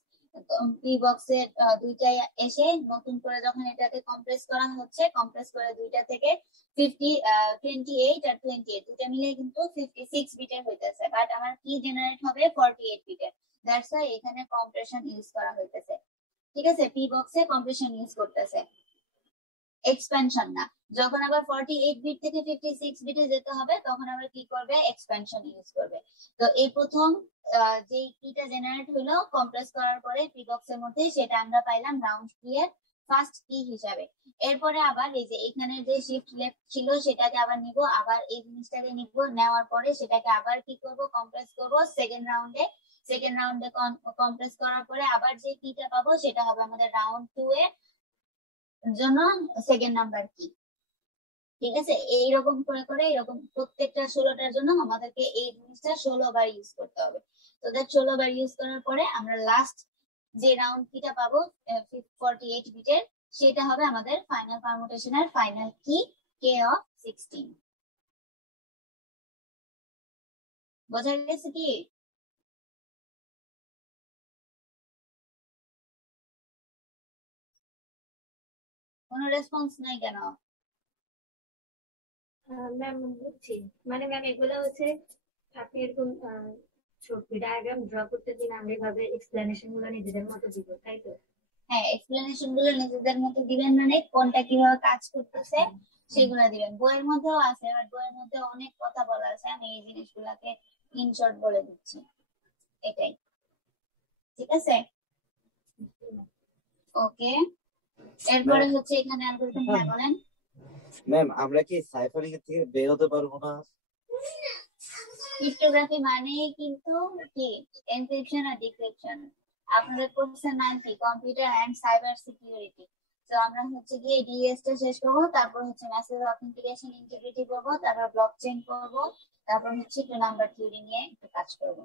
P বক্সের দুইটাই এসে নতুন করে যখন এটাকে কম্প্রেস করা হচ্ছে, কম্প্রেস করে দুইটা থেকে 28 আর 28 দুইটা মিলে কিন্তু 56 বিটের হইতেছে, বাট আমার কি জেনারেট হবে 48 বিটের। দ্যাটস ওয়াই এখানে কম্প্রেশন ইউজ করা হইতেছে, ঠিক আছে, পি বক্সে কম্প্রেশন ইউজ করতেছে, এক্সপেনশন না। যখন আবার 48 বিট থেকে 56 বিটে যেতে হবে তখন আবার কি করবে, এক্সপেনশন ইউজ করবে। তো এই প্রথম যে কিটা জেনারেট হলো কম্প্রেস করার পরে পি বক্সের মধ্যে, সেটা আমরা পাইলাম রাউন্ড কি এর ফার্স্ট কি হিসাবে। এরপরে আবার এই যে এখানে যে শিফট লেফট ছিল সেটাকে আবার নিব, আবার এই জিনিসটাকে নিব, নেওয়ার পরে সেটাকে আবার কি করব, কম্প্রেস করব সেকেন্ড রাউন্ডে কম্প্রেস করার পরে আবার যে কিটা পাবো সেটা হবে আমাদের রাউন্ড 2 এর জন্য সেকেন্ড নাম্বার কি, ঠিক আছে। এইরকম করে করে এরকম প্রত্যেকটা 16টার জন্য আমাদেরকে এই জিনিসটা 16 বার ইউজ করতে হবে। তো দ্যাট 16 বার ইউজ করার পরে আমরা লাস্ট যে রাউন্ড কিটা পাবো 48 বিটের, সেটা হবে আমাদের ফাইনাল পারমুটেশনের ফাইনাল কি কে অফ 16। বোঝা গেছে কি? কোনো রেসপন্স নাই কেন? ম্যাম বুঝছি, মানে ম্যাম এগুলো হচ্ছে আপনি এরকম ছবি ডায়াগ্রাম ড্র করতে দিন, আমরা এইভাবে এক্সপ্লেনেশন গুলো নিজেদের মতো দিব, তাই তো? হ্যাঁ এক্সপ্লেনেশন গুলো নিজেদের মতো দিবেন, মানে কোনটা কিভাবে কাজ করতেছে সেগুলো দিবেন। বইয়ের মধ্যেও আছে, বাট বইয়ের মধ্যে অনেক কথা বলা আছে, আমি এই জিনিসগুলোকে ইনশর্ট বলে দিচ্ছি, এটাই, ঠিক আছে। ওকে এরপরে হচ্ছে এখানে অ্যালগরিদম। হ্যাঁ বলেন ম্যাম, আমরা কি সাইফারিং থেকে বের হতে পারবো না? ক্রিপ্টোগ্রাফি মানেই কিন্তু কি এনক্রিপশন আর ডিক্রিপশন। আপনাদের কোর্সের নাম কি, কম্পিউটার এন্ড সাইবার সিকিউরিটি। তো আমরা হচ্ছে গিয়ে ডিএস টা শেষ করবো, তারপর হচ্ছে মেসেজ অথেন্টিকেশন ইন্টিগ্রিটি করবো, তারপর ব্লকচেইন করবো, তারপর হচ্ছে 2 নাম্বার থিওরি নিয়ে একটু কাজ করবো।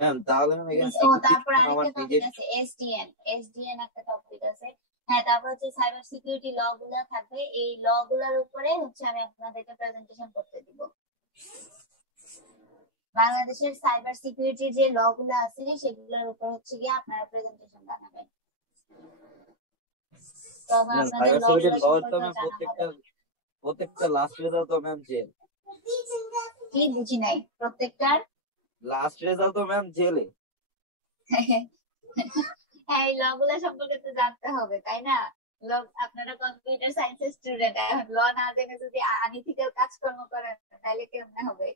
ম্যাম তাহলে আমি এখানে ও তারপর আরেকটা টপিক আছে এসডিএন একটা টপিক আছে, হ্যাঁ, তারপর হচ্ছে সাইবার সিকিউরিটি ল গুলা থাকবে, এই ল গুলার উপরে হচ্ছে আমি আপনাদেরকে প্রেজেন্টেশন করতে দিব। বাংলাদেশের সাইবার সিকিউরিটি যে ল গুলা আছে সেগুলোর উপর হচ্ছে গিয়ে আপনারা প্রেজেন্টেশন বানাবেন, তখন আপনাদের সাইবার ল সিকিউরিটি গুলো ল তো সম্পর্কে ম্যাম জানা হবে। প্রত্যেকটা লাস্ট রেজাল্ট তো ম্যাম জেল। কি বুঝি নাই প্রত্যেকটার? লাস্ট রেজাল্ট তো ম্যাম জেলে। হ্যাঁ, এই ল গুলা সম্পর্কে তো জানতে হবে তাই না? ল, আপনারা কম্পিউটার সায়েন্সের স্টুডেন্ট, এখন ল না জেনে যদি আনইথিক্যাল কাজকর্ম করেন তাহলে কেমনে হবে?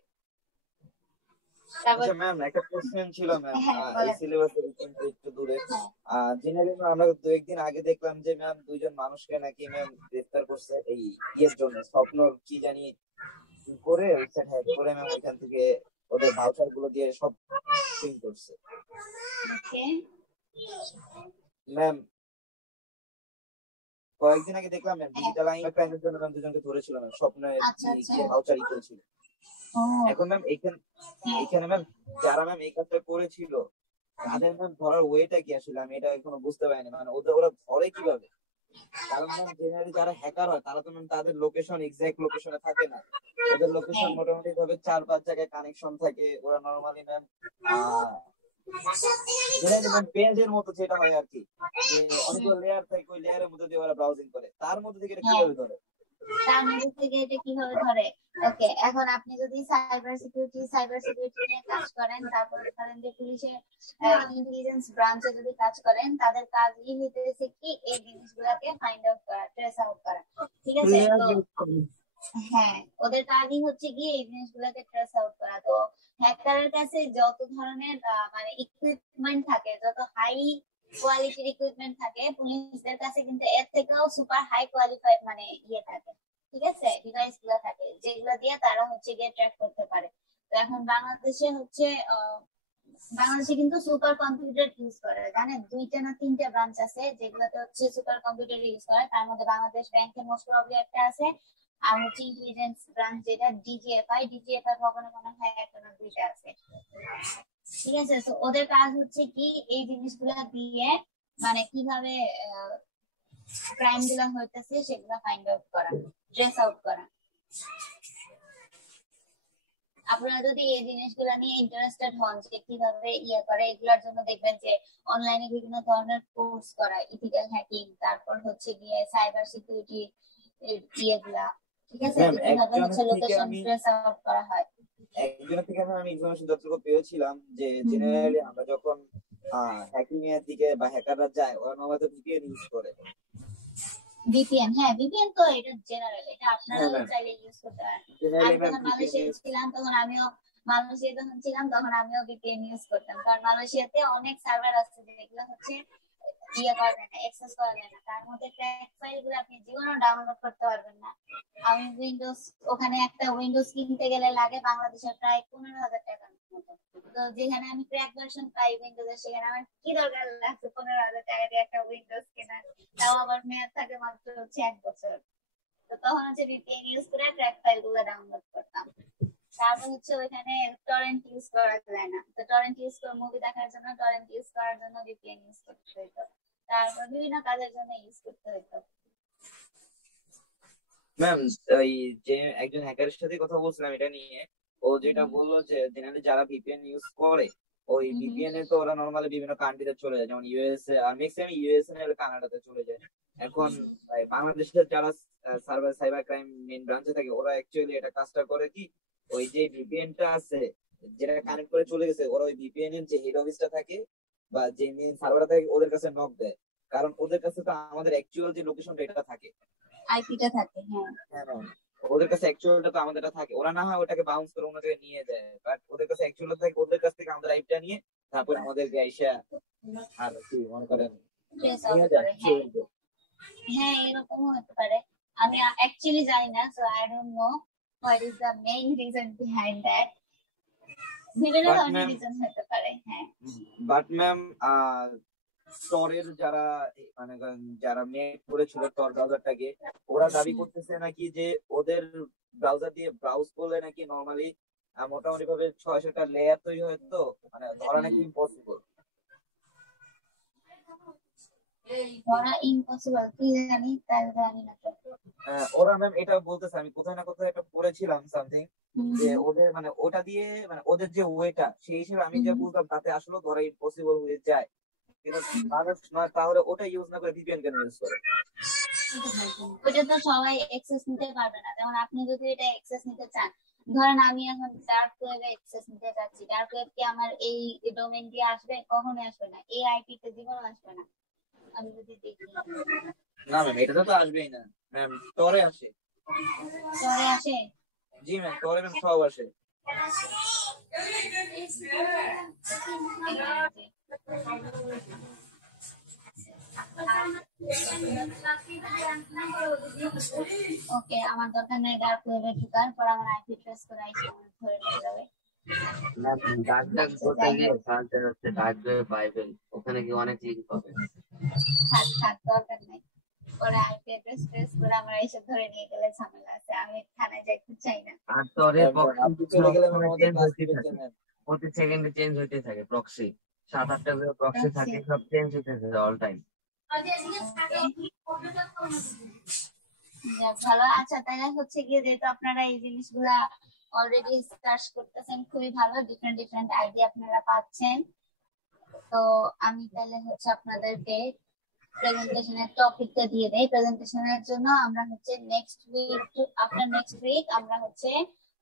তারপর আচ্ছা ম্যাম, একটা কোশ্চেন ছিল ম্যাম, হ্যাঁ এই বলেন। সিলেবাসের কিন্তু একটু দূরে। হ্যাঁ, জেনারেলি আমরা 2-1 দিন আগে দেখলাম যে ম্যাম 2জন মানুষকে নাকি ম্যাম গ্রেফতার করছে এই ইয়ের জন্য, স্বপ্নর কি জানি করে ওয়েবসাইট হ্যাক করে ম্যাম ওইখান থেকে ওদের ভাউচার গুলো দিয়ে সব প্রিন্ট করছে ওকে। ম্যাম। কয়েকদিন আগে দেখলাম ম্যাম ডিজিটাল ক্রাইমের জন্য ম্যাম 2জনকে ধরেছিল ম্যাম, স্বপ্নের আচ্ছা আচ্ছা। ভাউচারই করেছিল। ও এখন ম্যাম হ্যাঁ, এখানে ম্যাম যারা ম্যাম এই কাজটা করেছিল তাদের ম্যাম ধরার ওয়েটা কি আসলে আমি এটা এখনো বুঝতে পারিনি, মানে ওরা ধরে কিভাবে? কারণ ম্যাম জেনারেলি যারা হ্যাকার হয় তারা তো ম্যাম তাদের লোকেশন এক্সাক্ট লোকেশনে থাকে না, ওদের লোকেশন হ্যাঁ, মোটামুটি ভাবে 4-5 জায়গায় কানেকশন থাকে। ওরা নরমালি ম্যাম জেনারেলি ম্যাম পেজের মতো যেটা হয় আর কি, যে অনেকগুলো লেয়ার থাকে, ওই লেয়ারের মধ্যে দিয়ে ওরা ব্রাউজিং করে, তার মধ্যে থেকে এটা হ্যাঁ, কিভাবে ধরে? তার মধ্যে থেকে এটা কিভাবে ধরে? ওকে, এখন আপনি যদি সাইবার সিকিউরিটি নিয়ে কাজ করেন, তারপর ধরেন যে পুলিশের ইন্টেলিজেন্স ব্রাঞ্চে যদি কাজ করেন, তাদের কাজই হইতেছে কি এই জিনিসগুলোকে ফাইন্ড আউট করা, ট্রেস আউট করা। ঠিক আছে, তো হ্যাঁ, ওদের কাজই হচ্ছে কি এই জিনিসগুলোকে ট্রেস আউট করা। তো হ্যাকারের কাছে যত ধরনের মানে ইকুইপমেন্ট থাকে, যত হাই কোয়ালিটির ইকুইপমেন্ট থাকে, পুলিশদের কাছে কিন্তু এর থেকেও সুপার হাই কোয়ালিফাই মানে ইয়ে থাকে, ঠিক আছে, ডিভাইস গুলো থাকে যেগুলো দিয়ে তারা হচ্ছে গিয়ে ট্র্যাক করতে পারে। তো এখন বাংলাদেশে হচ্ছে বাংলাদেশে কিন্তু সুপার কম্পিউটার ইউজ করে, জানেন 2টা না 3টা ব্রাঞ্চ আছে যেগুলোতে হচ্ছে সুপার কম্পিউটার ইউজ করে। তার মধ্যে বাংলাদেশ ব্যাংকের মোস্ট প্রবাবলি একটা আছে, আর হচ্ছে ইন্টেলিজেন্স ব্রাঞ্চ যেটা ডিজিএফআই ভবনে মনে হয় একটা না 2টা আছে। ঠিক আছে, তো ওদের কাজ হচ্ছে কি এই জিনিসগুলা দিয়ে মানে কিভাবে ক্রাইম গুলা হইতেছে সেগুলা ফাইন্ড আউট করা, ট্রেস আউট করা। আপনারা যদি এই জিনিসগুলো নিয়ে ইন্টারেস্টেড হন যে কিভাবে ইয়ে করে, এগুলোর জন্য দেখবেন যে অনলাইনে বিভিন্ন ধরনের কোর্স করা, ইথিক্যাল হ্যাকিং, তারপর হচ্ছে গিয়ে সাইবার সিকিউরিটি ইয়েগুলা, ঠিক আছে, ম্যাম কিভাবে হচ্ছে লোকেশন ট্রেস আউট করা হয়। একজনের থেকে আমি ইনফরমেশন যতটুকু পেয়েছিলাম যে জেনারেলি আমরা যখন হ্যাকিং এর দিকে বা হ্যাকাররা যায় ওরা নর্মালি ভিপিএন ইউজ করে। ভিপিএন, হ্যাঁ ভিপিএন তো এটা জেনারেল, এটা আপনারাও চাইলে ইউজ করতে পারেন। আমি যখন মালয়েশিয়ায় ছিলাম তখন আমিও ভিপিএন ইউজ করতাম, কারণ মালয়েশিয়াতে অনেক সার্ভার আছে যেগুলো হচ্ছে ইয়ে করা যায় না, অ্যাক্সেস করা যায় না, তার মধ্যে ট্র্যাক ফাইল গুলো আপনি জীবনেও ডাউনলোড করতে পারবেন না। আমি ওখানে একটা উইন্ডোজ কিনতে গেলে লাগে বাংলাদেশের প্রায় 15,000 টাকার মতো। তো যেখানে আমি ক্র্যাক ভার্সন পাই উইন্ডোজের, সেখানে আমার কি দরকার লাগছে 15,000 টাকা দিয়ে একটা উইন্ডোজ কেনার, তাও আবার মেয়াদ থাকে মাত্র হচ্ছে 1 বছর। তো তখন হচ্ছে ভিপিএন ইউজ করে ট্র্যাক ফাইল গুলো ডাউনলোড করতাম। তারপর হচ্ছে ওইখানে টরেন্ট ইউজ করা যায় না, তো টরেন্ট ইউজ করে মুভি দেখার জন্য, টরেন্ট ইউজ করার জন্য ভিপিএন ইউজ করতে হইতো, তারপর বিভিন্ন কাজের জন্য ইউজ করতে হইতো। ম্যাম ওই যে একজন হ্যাকারের সাথে কথা বলছিলাম এটা নিয়ে, ও যেটা বললো যে জেনারেলি যারা ভিপিএন ইউজ করে ওই ভিপিএন এ তো ওরা নরমালি বিভিন্ন কান্ট্রিতে চলে যায়, যেমন ইউএসএ, আর ম্যাক্সিমাম ইউএসএ না কানাডাতে চলে যায়। এখন বাংলাদেশের যারা সাইবার ক্রাইম মেইন ব্রাঞ্চে থাকে ওরা অ্যাকচুয়ালি এটা কাজটা করে কি, ওই যে ভিপিএনটা আছে যেটা কানেক্ট করে চলে গেছে, ওরা ওই ভিপিএন এর যে হেড অফিসটা থাকে বা যে মেইন সার্ভারটা থাকে ওদের কাছে নক দেয়, কারণ ওদের কাছে তো আমাদের অ্যাকচুয়াল যে লোকেশনটা এটা থাকে, আইপিটা থাকে। হ্যাঁ, ওদের কাছে অ্যাকচুয়ালটা তো আমাদেরটা থাকে, ওরা না হয় ওটাকে বাউন্স করে অন্য জায়গায় নিয়ে যায়, বাট ওদের কাছে অ্যাকচুয়ালটা থাকে, ওদের কাছ থেকে আমাদের আইপিটা নিয়ে তারপরে আমাদেরকে আইসা আর কি মনে করেন ট্রেস নিয়ে আউট যায়। করে। হ্যাঁ, এরকমও হতে পারে, আমি অ্যাকচুয়ালি জানি না, so I don't know what is the main reason behind that. বিভিন্ন ধরনের রিজন হতে পারে। হ্যাঁ, বাট ম্যাম টরের যারা মানে যারা মেক করেছিল টর ব্রাউজারটাকে, ওরা দাবি করতেছে নাকি যে ওদের ব্রাউজার দিয়ে ব্রাউজ করলে নাকি নরমালি মোটামুটি ভাবে 600টা লেয়ার তৈরি হয়, তো মানে ধরা নাকি ইম্পসিবল। ধরা ইম্পসিবল কি জানি, তাই জানি না তো। ওরা ম্যাম এটা বলতেছে, আমি কোথায় না কোথায় একটা পড়েছিলাম সামথিং, হুম, যে ওদের মানে ওটা দিয়ে মানে ওদের যে ওয়েটা সেই হিসেবে আমি যা হুম। বুঝলাম তাতে আসলে ধরা ইম্পসিবল হয়ে যায়, কিন্তু মানুষ নয় তাহলে ওটা ইউজ না করে ভিপিএন কেন ইউজ করে? ওটা তো সবাই অ্যাক্সেস নিতে পারবে না, যেমন আপনি যদি এটা অ্যাক্সেস নিতে চান, ধরেন আমি এখন ডার্ক ওয়েবে অ্যাক্সেস নিতে চাচ্ছি, ডার্ক ওয়েব কি আমার এই ডোমেন দিয়ে আসবে? কখনোই আসবে না, এই আইপি তে জীবনও আসবে না। আমি যদি দেখি না ম্যাম, এটাতে তো আসবেই না ম্যাম, টরে আসে। পরে আসে। জি ম্যাম, টরে ম্যাম সব আসে। ওকে, আমার দরকার নেই ডার্ক ওয়েবে ঢোকার পর, আমার আইপি ট্রেস করে আইসি আমার ধরে নিয়ে যাবে। ডাক ডাক আচ্ছা, করতে যাই গিয়ে হোক, সার্চ হচ্ছে ডাক বাইবেল, ওখানে কি অনেক লিঙ্ক পাবে। থাক থাক, দরকার নেই। পরে আইপি অ্যাড্রেস ট্রেস করে আমার এইসব ধরে নিয়ে গেলে ঝামেলা আছে, আমি থানায় যাইতে চাই না। আর তরে আপনি চলে গেলে ম্যাম আমাদের ক্লাস দিবেন ম্যাম। প্রতি সেকেন্ডে চেঞ্জ হইতে থাকে প্রক্সি, 7-8টা করে প্রক্সি Proxy। থাকে, সব চেঞ্জ হইতে থাকে অল টাইম। যাক, ভালো। আচ্ছা, তাহলে হচ্ছে গিয়ে যেহেতু আপনারা এই জিনিসগুলা অলরেডি সার্চ করতেছেন, খুবই ভালো, ডিফারেন্ট ডিফারেন্ট আইডিয়া আপনারা পাচ্ছেন। তো আমি তাহলে হচ্ছে আপনাদেরকে প্রেজেন্টেশনের টপিকটা দিয়ে দেই। প্রেজেন্টেশনের জন্য আমরা হচ্ছে next week, after next week আমরা হচ্ছে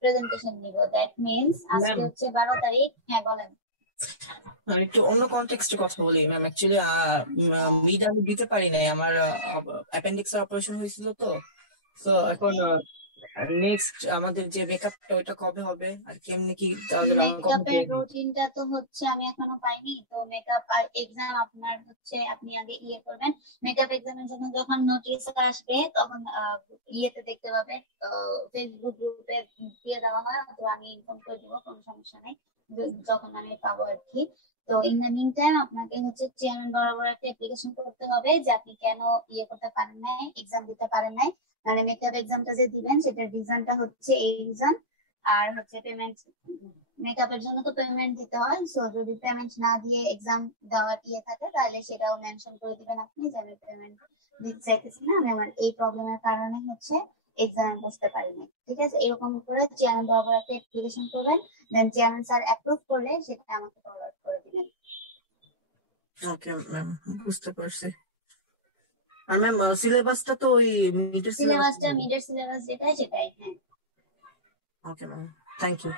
প্রেজেন্টেশন নিব। দ্যাট মিন্স আজকে হচ্ছে 12 তারিখ। হ্যাঁ বলেন। একটু অন্য কনটেক্সটে কথা বলি ম্যাম। অ্যাকচুয়ালি মিড আমি দিতে পারি নাই, আমার অ্যাপেন্ডিক্স এর অপারেশন হয়েছিল তো। তো এখন নেক্সট আমাদের যে মেকআপটা ওইটা কবে হবে আর কেমনে কি তাহলে মেকআপের রুটিনটা তো হচ্ছে আমি এখনো পাইনি। তো মেকআপ আর এক্সাম আপনার হচ্ছে আপনি আগে ইয়ে করবেন। মেকআপ এক্সামের জন্য যখন নোটিশ আসবে তখন ইয়েতে দেখতে পাবে, ফেসবুক গ্রুপে দিয়ে দেওয়া হয়, তো আমি ইনফর্ম করে দেবো, কোনো সমস্যা নাই যখন আমি পাবো আর কি। তো ইন দ্য মিন টাইম আপনাকে হচ্ছে চেয়ারম্যান বরাবর একটা অ্যাপ্লিকেশন করতে হবে যে আপনি কেন ইয়ে করতে পারেন নাই, এক্সাম দিতে পারেন নাই। মানে মেকআপ এক্সামটা যে দিবেন সেটার রিজনটা হচ্ছে এই রিজন। আর হচ্ছে পেমেন্ট, মেকআপের জন্য তো পেমেন্ট দিতে হয়, সো যদি পেমেন্ট না দিয়ে এক্সাম দেওয়ার ইয়ে থাকে তাহলে সেটাও মেনশন করে দিবেন আপনি যে আমি পেমেন্ট দিতে চাইতেছি না, আমি আমার এই প্রবলেমের কারণে হচ্ছে এক্সামে বসতে পারিনি। ঠিক আছে, এরকম করে চেয়ারম্যান বরাবর একটা অ্যাপ্লিকেশন করবেন, দেন চেয়ারম্যান স্যার অ্যাপ্রুভ করলে সেটা আমাকে ফরওয়ার্ড করে দিবেন। ওকে ম্যাম, বুঝতে পারছি। আর ম্যাম সিলেবাসটা তো ওই মিটের সিলেবাস। সিলেবাসটা মিডের সিলেবাস যেটাই সেটাই। হ্যাঁ, ওকে ম্যাম, থ্যাংক ইউ।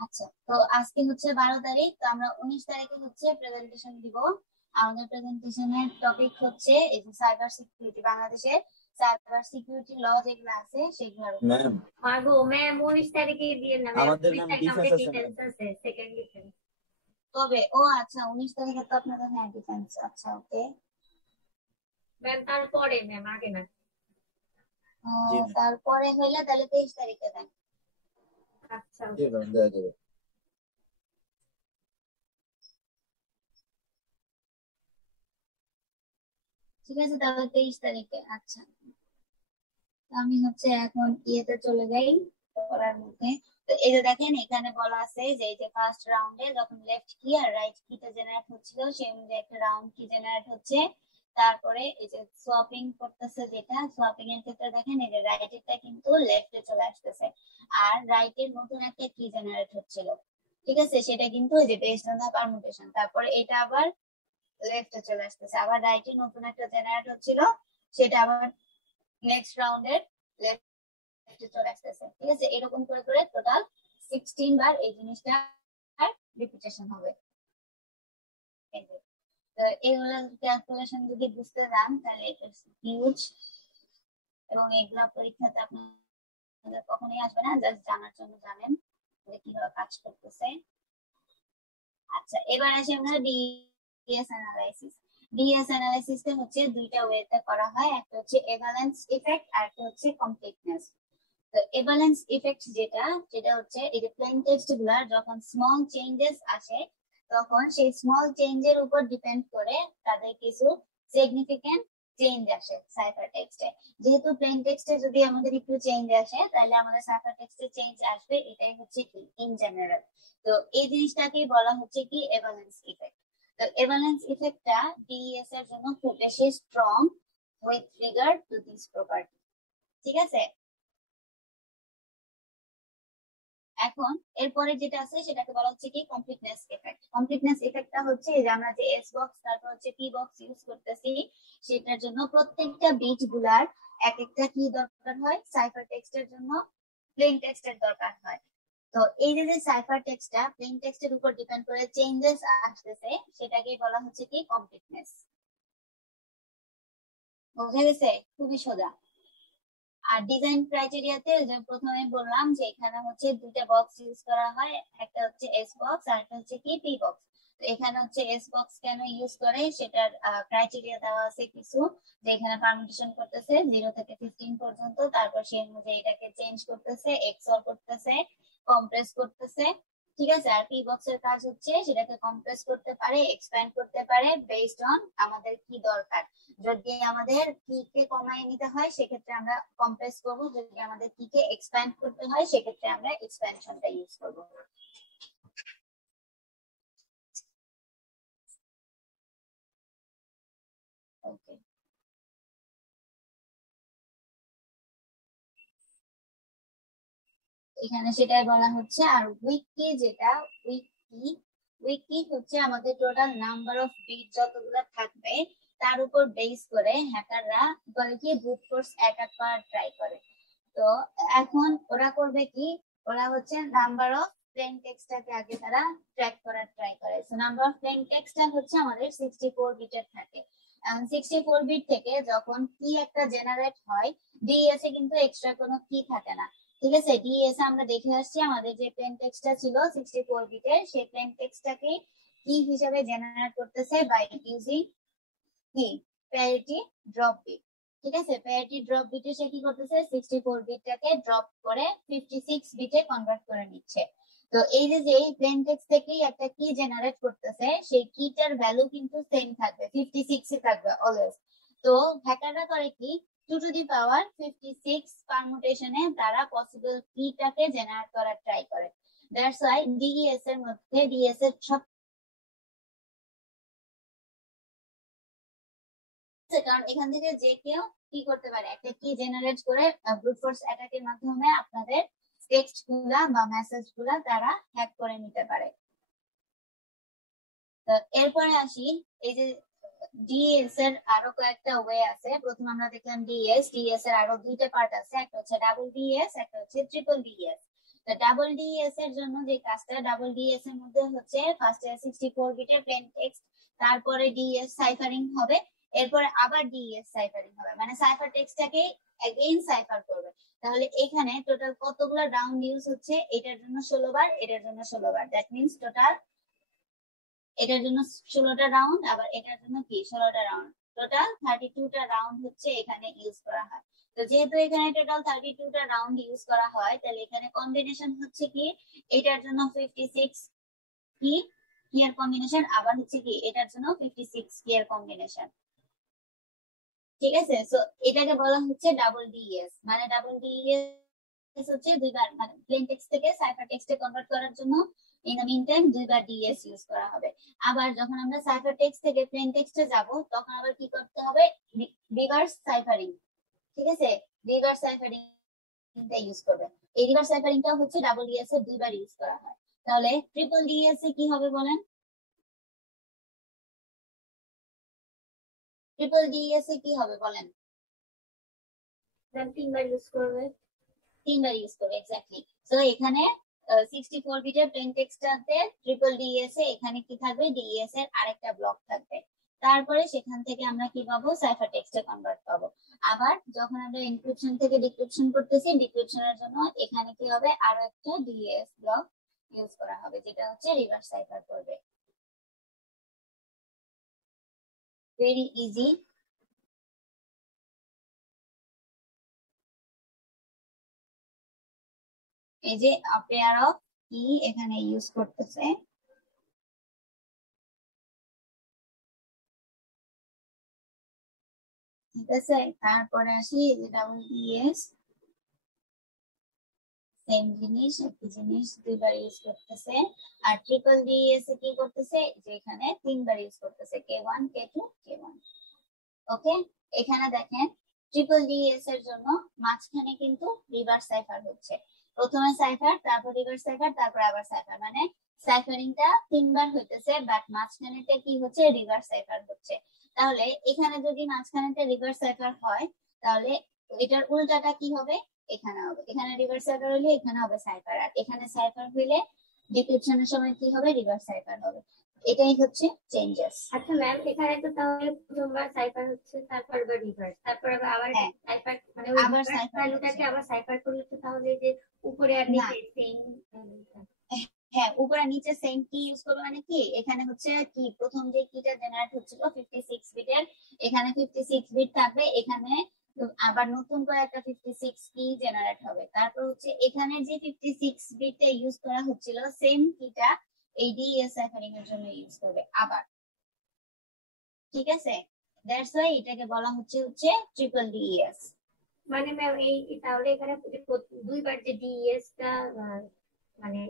আচ্ছা, তো আজকে হচ্ছে 12 তারিখ, তো আমরা 19 তারিখে হচ্ছে প্রেজেন্টেশন দিব। আমাদের প্রেজেন্টেশনের টপিক হচ্ছে এই যে সাইবার সিকিউরিটি, বাংলাদেশের সাইবার সিকিউরিটি ল যেগুলো আছে সেগুলোর উপর। ম্যাম মাগো ম্যাম 19 তারিখে দিয়ে না ম্যাম, আমাদের 19 ম্যাম তারিখে ডিফেন্স আমাদের আছে ম্যাম। ডিফেন্স আছে, সেকেন্ড ডিফেন্স। তবে ও আচ্ছা, 19 তারিখে তো আপনাদের হ্যাঁ ডিফেন্স। আচ্ছা, ওকে। ম্যাম তারপরে ম্যাম, আগে না। জি ম্যাম। তারপরে হইলে তাহলে 23 তারিখে দেন। আচ্ছা জি ম্যাম, দেওয়া যাবে। ঠিক আছে, তাহলে 23 তারিখে। আচ্ছা, তো আমি হচ্ছে এখন ইয়েতে চলে যাই পড়ার মধ্যে। তো এই যে দেখেন এখানে বলা আছে যে এই যে ফার্স্ট রাউন্ডে যখন লেফট কি আর রাইট কিটা জেনারেট হচ্ছিল সেই অনুযায়ী একটা রাউন্ড কি জেনারেট হচ্ছে। তারপরে এই যে সোয়াপিং করতেছে, যেটা সোয়াপিং এর ক্ষেত্রে দেখেন এই যে রাইটেরটা কিন্তু লেফটে চলে আসতেছে, আর রাইটের নতুন একটা কি জেনারেট হচ্ছিল। ঠিক আছে, সেটা কিন্তু এই যে বেসড অন দা পারমুটেশন, তারপরে এটা আবার লেফটে চলে আসতেছে, আবার রাইটে নতুন একটা জেনারেট হচ্ছিল, সেটা আবার নেক্সট রাউন্ডের লেফটে চলে আসতেছে। ঠিক আছে, এরকম করে করে টোটাল 16 বার এই জিনিসটা রিপিটেশন হবে। তো এগুলো ক্যালকুলেশন যদি বুঝতে যান তাহলে এটা হিউজ, এবং এগুলা পরীক্ষাতে আপনাদের কখনোই আসবে না, জাস্ট জানার জন্য জানেন যে কিভাবে কাজ করতেছে। আচ্ছা, এবার আসি আমরা ডিএস অ্যানালাইসিস। ডিএস অ্যানালাইসিসটা হচ্ছে দুইটা ওয়েতে করা হয়, একটা হচ্ছে এভালেন্স ইফেক্ট আর একটা হচ্ছে কমপ্লিটনেস। তো এভালেন্স ইফেক্ট যেটা যেটা হচ্ছে এই যে প্লেন টেক্সট গুলার যখন স্মল চেঞ্জেস আসে তখন সেই স্মল চেঞ্জের উপর ডিপেন্ড করে তাদের কিছু সিগনিফিকেন্ট চেঞ্জ আসে সাইফার টেক্সটে। যেহেতু প্লেন টেক্সটে যদি আমাদের একটু চেঞ্জ আসে তাহলে আমাদের সাইফার টেক্সটে চেঞ্জ আসবে, এটাই হচ্ছে কি ইন জেনারেল। তো এই জিনিসটাকেই বলা হচ্ছে কি এভালেন্স ইফেক্ট। তো এভালেন্স ইফেক্টটা ডিএস এর জন্য খুব বেশি strong with regard to this property. ঠিক আছে, এখন এরপরে যেটা আছে সেটাকে বলা হচ্ছে কি কমপ্লিটনেস ইফেক্ট। কমপ্লিটনেস ইফেক্টটা হচ্ছে যে আমরা যে এস বক্স তারপর হচ্ছে পি বক্স ইউজ করতেছি, সেটার জন্য প্রত্যেকটা বিট গুলার এক একটা কি দরকার হয়, সাইফার টেক্সটের জন্য প্লেন টেক্সটের দরকার হয়। তো এই যে সাইফার টেক্সটটা প্লেন টেক্সটের উপর ডিপেন্ড করে চেঞ্জেস আসতেছে, সেটাকে বলা হচ্ছে কি কমপ্লিটনেস। বোঝা গেছে? খুবই সোজা। আর ডিজাইন ক্রাইটেরিয়াতে যে প্রথমে বললাম যে এখানে হচ্ছে দুইটা বক্স ইউজ করা হয়, একটা হচ্ছে এস বক্স আর একটা হচ্ছে কি পি বক্স। তো এখানে হচ্ছে এস বক্স কেন ইউজ করে সেটার ক্রাইটেরিয়া দেওয়া আছে কিছু, যে এখানে পারমিটেশন করতেছে 0 থেকে 15 পর্যন্ত, তারপর সেই অনুযায়ী এটাকে চেঞ্জ করতেছে, এক্সঅর করতেছে, কম্প্রেস করতেছে। ঠিক আছে, আর পি বক্সের কাজ হচ্ছে সেটাকে কম্প্রেস করতে পারে, এক্সপ্যান্ড করতে পারে বেসড অন আমাদের কি দরকার। যদি আমাদের কি কে কমায় নিতে হয় সেক্ষেত্রে আমরা কম্প্রেস করব, যদি আমাদের কি কে এক্সপ্যান্ড করতে হয় সেক্ষেত্রে আমরা এক্সপ্যানশনটা ইউজ করব। ওকে, এখানে সেটাই বলা হচ্ছে। আর উইকি যেটা, উইকি উইকি হচ্ছে আমাদের টোটাল নাম্বার অফ বিট যতগুলো থাকবে তার উপর বেস করে হ্যাকাররা বলে কি ব্রুট ফোর্স অ্যাটাক করার ট্রাই করে। তো এখন ওরা করবে কি, ওরা হচ্ছে নাম্বার অফ প্লেন টেক্সটটাকে আগে তারা ট্র্যাক করার ট্রাই করে। সো নাম্বার অফ প্লেন টেক্সটটা হচ্ছে আমাদের 64 বিটের থাকে। 64 বিট থেকে যখন কি একটা জেনারেট হয়, ডিএস এ কিন্তু এক্সট্রা কোনো কি থাকে না। ঠিক আছে, ডিএস আমরা দেখে আসছি আমাদের যে প্লেন টেক্সটটা ছিল 64 বিটের, সেই প্লেন টেক্সটটাকে কি হিসাবে জেনারেট করতেছে বাই ইউজিং কি প্যারিটি ড্রপ বিট। ঠিক আছে, প্যারিটি ড্রপ বিটে সে কি করতেছে 64 বিটটাকে ড্রপ করে 56 বিটে কনভার্ট করে নিচ্ছে। তো এই যে এই প্লেন টেক্সট থেকেই একটা কি জেনারেট করতেছে, সেই কিটার ভ্যালু কিন্তু সেম থাকবে, 56 এ থাকবে অলওয়েজ। তো হ্যাকাররা করে কি 2 টু দি পাওয়ার 56 পারমুটেশনে তারা পসিবল কিটাকে জেনারেট করার ট্রাই করে। দ্যাটস ওয়াই ডিএস এর মধ্যে ডিএস এর সব, কারণ এখান থেকে যে কেউ কি করতে পারে, একটা কি জেনারেট করে ব্রুট ফোর্স অ্যাটাকের মাধ্যমে আপনাদের টেক্সট গুলা বা মেসেজ গুলা তারা হ্যাক করে নিতে পারে। তো এরপরে আসি, এই যে ডিএস এর আরো কয়েকটা ওয়ে আছে। প্রথমে আমরা দেখলাম ডিএস এর আরো দুইটা পার্ট আছে, একটা হচ্ছে ডাবল ডিএস, একটা হচ্ছে ট্রিপল ডিএস। তো ডাবল ডিএস এর জন্য যে কাজটা, ডাবল ডিএস এর মধ্যে হচ্ছে ফার্স্টে 64 বিটের প্লেন টেক্সট, তারপরে ডিএস সাইফারিং হবে, এরপরে আবার ডিএস সাইফারিং হবে, মানে সাইফার টেক্সটটাকে এগেইন সাইফার করবে। তাহলে এখানে টোটাল কতগুলো রাউন্ড ইউজ হচ্ছে, এটার জন্য 16 বার, এটার জন্য 16 বার, দ্যাট মিন্স টোটাল এটার জন্য 16টা রাউন্ড, আবার এটার জন্য কি 16টা রাউন্ড, টোটাল 32টা রাউন্ড হচ্ছে এখানে ইউজ করা হয়। তো যেহেতু এখানে টোটাল 32টা রাউন্ড ইউজ করা হয়, তাহলে এখানে কম্বিনেশন হচ্ছে কি এটার জন্য 56 কি কি এর কম্বিনেশন, আবার হচ্ছে কি এটার জন্য 56 কি এর কম্বিনেশন। ঠিক আছে, সো এটাকে বলা হচ্ছে ডাবল ডিএস। মানে ডাবল ডিএস হচ্ছে দুইবার, মানে প্লেন টেক্সট থেকে সাইফার টেক্সটে কনভার্ট করার জন্য ইন দ্য মিন টাইম দুইবার ডিএস ইউজ করা হবে। আবার যখন আমরা সাইফার টেক্সট থেকে প্লেন টেক্সটে যাব তখন আবার কি করতে হবে, রিভার্স সাইফারিং। ঠিক আছে, রিভার্স সাইফারিং ইউজ করবে। এই রিভার্স সাইফারিংটা হচ্ছে ডাবল ডিএস এর দুইবার ইউজ করা হয়। তাহলে ট্রিপল ডিএস এ কি হবে বলেন, ট্রিপল ডিএস এ কি হবে বলেন? ম্যাম 3 বার ইউজ করবে। 3 বার ইউজ করবে, এক্স্যাক্টলি। সো এখানে 64 বিটের প্লেন টেক্সটটাতে ট্রিপল ডিএস এ এখানে কি থাকবে, ডিএস এর আরেকটা ব্লক থাকবে, তারপরে সেখান থেকে আমরা কি পাবো, সাইফার টেক্সটে কনভার্ট পাবো। আবার যখন আমরা এনক্রিপশন থেকে ডিক্রিপশন করতেছি, ডিক্রিপশনের জন্য এখানে কি হবে, আরো একটা ডিএস ব্লক ইউজ করা হবে, যেটা হচ্ছে রিভার্স সাইফার করবে। Very easy. এই যে পেয়ার অফ কি এখানে ইউজ করতেছে, ঠিক আছে। তারপরে আসি যে ডাবল ডিএস, সেম জিনিস, একই জিনিস দুইবার ইউজ করতেছে। আর ট্রিপল ডিএস এ কি করতেছে, যে এখানে তিনবার ইউজ করতেছে, K1 K2 K1। ওকে, এখানে দেখেন ট্রিপল ডিএস এর জন্য মাঝখানে কিন্তু রিভার্স সাইফার হচ্ছে, প্রথমে সাইফার, তারপর রিভার্স সাইফার, তারপর আবার সাইফার, মানে সাইফারিংটা তিনবার হইতেছে, বাট মাঝখানেতে কি হচ্ছে, রিভার্স সাইফার হচ্ছে। তাহলে এখানে যদি মাঝখানেতে রিভার্স সাইফার হয়, তাহলে এটার উল্টাটা কি হবে, এখানে হবে, এখানে রিভার্স সাইফার হলে এখানে হবে সাইফার, আর এখানে সাইফার হইলে ডিক্রিপশনের সময় কি হবে, রিভার্স সাইফার হবে। এটাই হচ্ছে চেঞ্জেস। আচ্ছা ম্যাম, এখানে তো তাহলে প্রথমবার সাইফার হচ্ছে, তারপর আবার রিভার্স, তারপর আবার হ্যাঁ, সাইফার, মানে ওই আবার রিভার্স সাইফার ভ্যালুটাকে আবার সাইফার করলে তো তাহলে যে উপরে আর না, নিচে সেম। হ্যাঁ উপরে নিচে সেম কি ইউজ করবে, মানে কি এখানে হচ্ছে কি প্রথম যে কিটা জেনারেট হচ্ছিল 56 বিটের, এখানে 56 বিট থাকবে, এখানে আবার নতুন করে একটা 56 কি জেনারেট হবে, তারপর হচ্ছে এখানে যে 56 বিটটা ইউজ করা হচ্ছিল সেম কিটা এই ডিএস সাইফারিং এর জন্য ইউজ করবে আবার। ঠিক আছে, দ্যাটস ওয়াই এটাকে বলা হচ্ছে ট্রিপল ডিএস। মানে ম্যাম এই তাহলে এখানে দুইবার যে ডিএস টা, মানে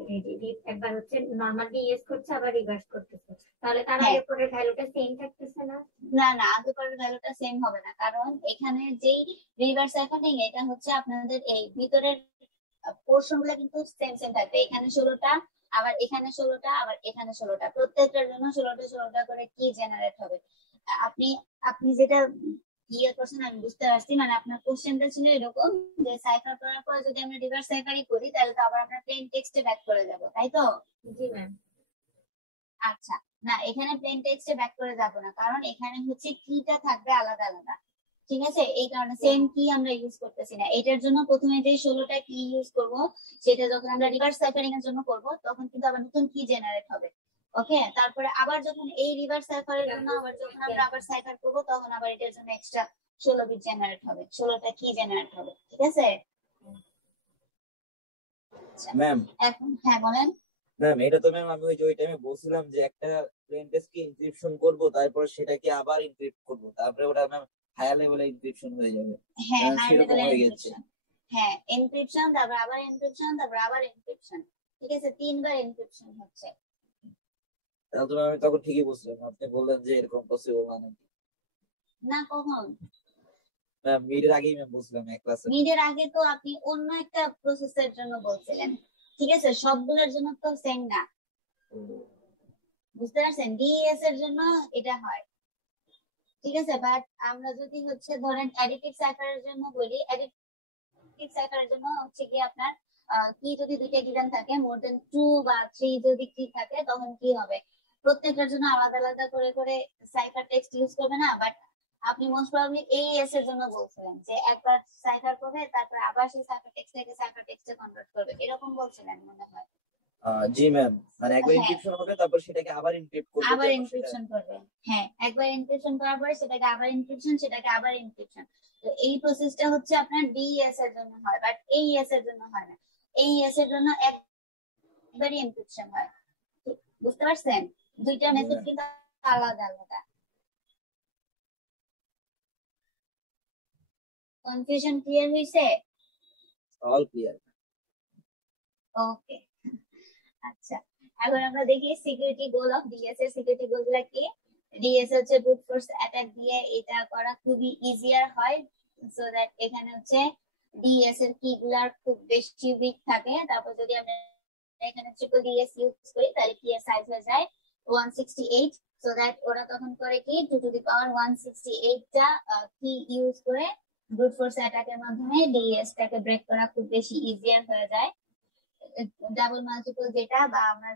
একবার হচ্ছে নরমাল ডিএস করছে, আবার রিভার্স করতেছে, তাহলে তার হ্যাঁ, আগে পরের ভ্যালুটা সেম থাকতেছে না? না না, আগে পরের ভ্যালুটা সেম হবে না, কারণ এখানে যেই রিভার্স সাইফারিং এটা হচ্ছে আপনাদের এই ভিতরের পোর্শন গুলো কিন্তু সেম সেম থাকবে, এখানে 16টা, আবার এখানে 16টা, আবার এখানে 16টা, প্রত্যেকটার জন্য 16টা 16টা করে কি জেনারেট হবে। আপনি আপনি যেটা ইয়ে করছেন আমি বুঝতে পারছি, মানে আপনার কোশ্চেনটা ছিল এরকম যে সাইফার করার পরে যদি আমরা রিভার্স সাইফারই করি তাহলে তো আবার আমরা প্লেন টেক্সটে ব্যাক করে যাব, তাই তো? জি ম্যাম। আচ্ছা, না এখানে প্লেন টেক্সটে ব্যাক করে যাব না, কারণ এখানে হচ্ছে কিটা থাকবে আলাদা আলাদা। ঠিক আছে, এই কারণে সেম কি আমরা ইউজ করতেছি না। এটার জন্য প্রথমে যে 16টা কি ইউজ করব, সেটা যখন আমরা রিভার্স সাইফারিং এর জন্য করব তখন কিন্তু আবার নতুন কি জেনারেট হবে। ওকে, তারপরে আবার যখন এই রিভার্স সাইফারের জন্য আবার যখন আমরা আবার সাইফার করব তখন আবার এটার জন্য এক্সট্রা 16 বিট জেনারেট হবে, 16টা কি জেনারেট হবে। ঠিক আছে ম্যাম। এখন হ্যাঁ বলেন। ম্যাম এটা তো ম্যাম আমি ওই যে ওই টাইমে বলছিলাম যে একটা প্লেন টেক্সটকে এনক্রিপশন করব, তারপর সেটাকে আবার এনক্রিপ্ট করব, তারপরে ওটা ম্যাম হায়ার লেভেলে এনক্রিপশন হয়ে যাবে। হ্যাঁ, হাই সেরকম লেভেলের হয়ে গেছে। এনক্রিপশন, হ্যাঁ এনক্রিপশন, তারপর আবার এনক্রিপশন, তারপর আবার এনক্রিপশন। ঠিক আছে, তিনবার এনক্রিপশন হচ্ছে। তাহলে তো ম্যাম আমি তখন ঠিকই বুঝলাম, আপনি বললেন যে এরকম পসিবল মানে না, কখন ম্যাম মিডের আগেই ম্যাম বুঝলাম এক ক্লাসে। মিডের আগে তো আপনি অন্য একটা প্রসেসের জন্য বলছিলেন। ঠিক আছে, সবগুলোর জন্য তো সেম না, বুঝতে পারছেন? ডিএস এর জন্য এটা হয়। ঠিক আছে, বাট আমরা যদি হচ্ছে ধরেন অ্যাডিটিভ সাইফারের জন্য বলি, অ্যাডিটিভ সাইফারের জন্য হচ্ছে কি আপনার কি যদি দুইটা গিভেন থাকে, মোর দেন 2 বা 3 যদি কি থাকে, তখন কি হবে, প্রত্যেকটার জন্য আলাদা আলাদা করে করে সাইফার টেক্সট ইউজ করবে না। বাট আপনি মোস্ট প্রবাবলি এইএস এর জন্য বলছিলেন যে একবার সাইফার করবে, তারপর আবার সেই সাইফার টেক্সটটাকে সাইফার টেক্সটে কনভার্ট করবে, এরকম বলছিলেন মনে হয়। জি ম্যাম, মানে একবার হ্যাঁ, এনক্রিপশন হবে তারপর সেটাকে আবার এনক্রিপ্ট করবে, আবার তারপর সেটা এনক্রিপশন করবে। হ্যাঁ, একবার এনক্রিপশন করার পরে সেটাকে আবার এনক্রিপশন, সেটাকে আবার এনক্রিপশন। তো এই প্রসেসটা হচ্ছে আপনার ডিএস এর জন্য হয়, বাট এইএস এর জন্য হয় না। এইএস এর জন্য একবারই এনক্রিপশন হয়। বুঝতে পারছেন? দুইটা মেথড কিন্তু আলাদা আলাদা। কনফিউশন ক্লিয়ার হইছে? All clear. ওকে, আচ্ছা এখন আমরা দেখি সিকিউরিটি গোল অফ ডিএস এর সিকিউরিটি গোল গুলা কি। ডিএস হচ্ছে ব্রুট ফোর্স অ্যাটাক দিয়ে এটা করা খুবই ইজিয়ার হয়, সো দ্যাট এখানে হচ্ছে ডিএস এর কি গুলার খুব বেশি উইক থাকে। তারপর যদি আমরা এখানে ট্রিপল ডিএস ইউজ করি তাহলে কি এর সাইজ হয়ে যায় 168, সো দ্যাট ওরা তখন করে কি 2 টু দি পাওয়ার 168 টা কি ইউজ করে ব্রুট ফোর্স অ্যাটাকের মাধ্যমে ডিএস টাকে ব্রেক করা খুব বেশি ইজিয়ার হয়ে যায়। ডাবল মাল্টিপল যেটা বা আমরা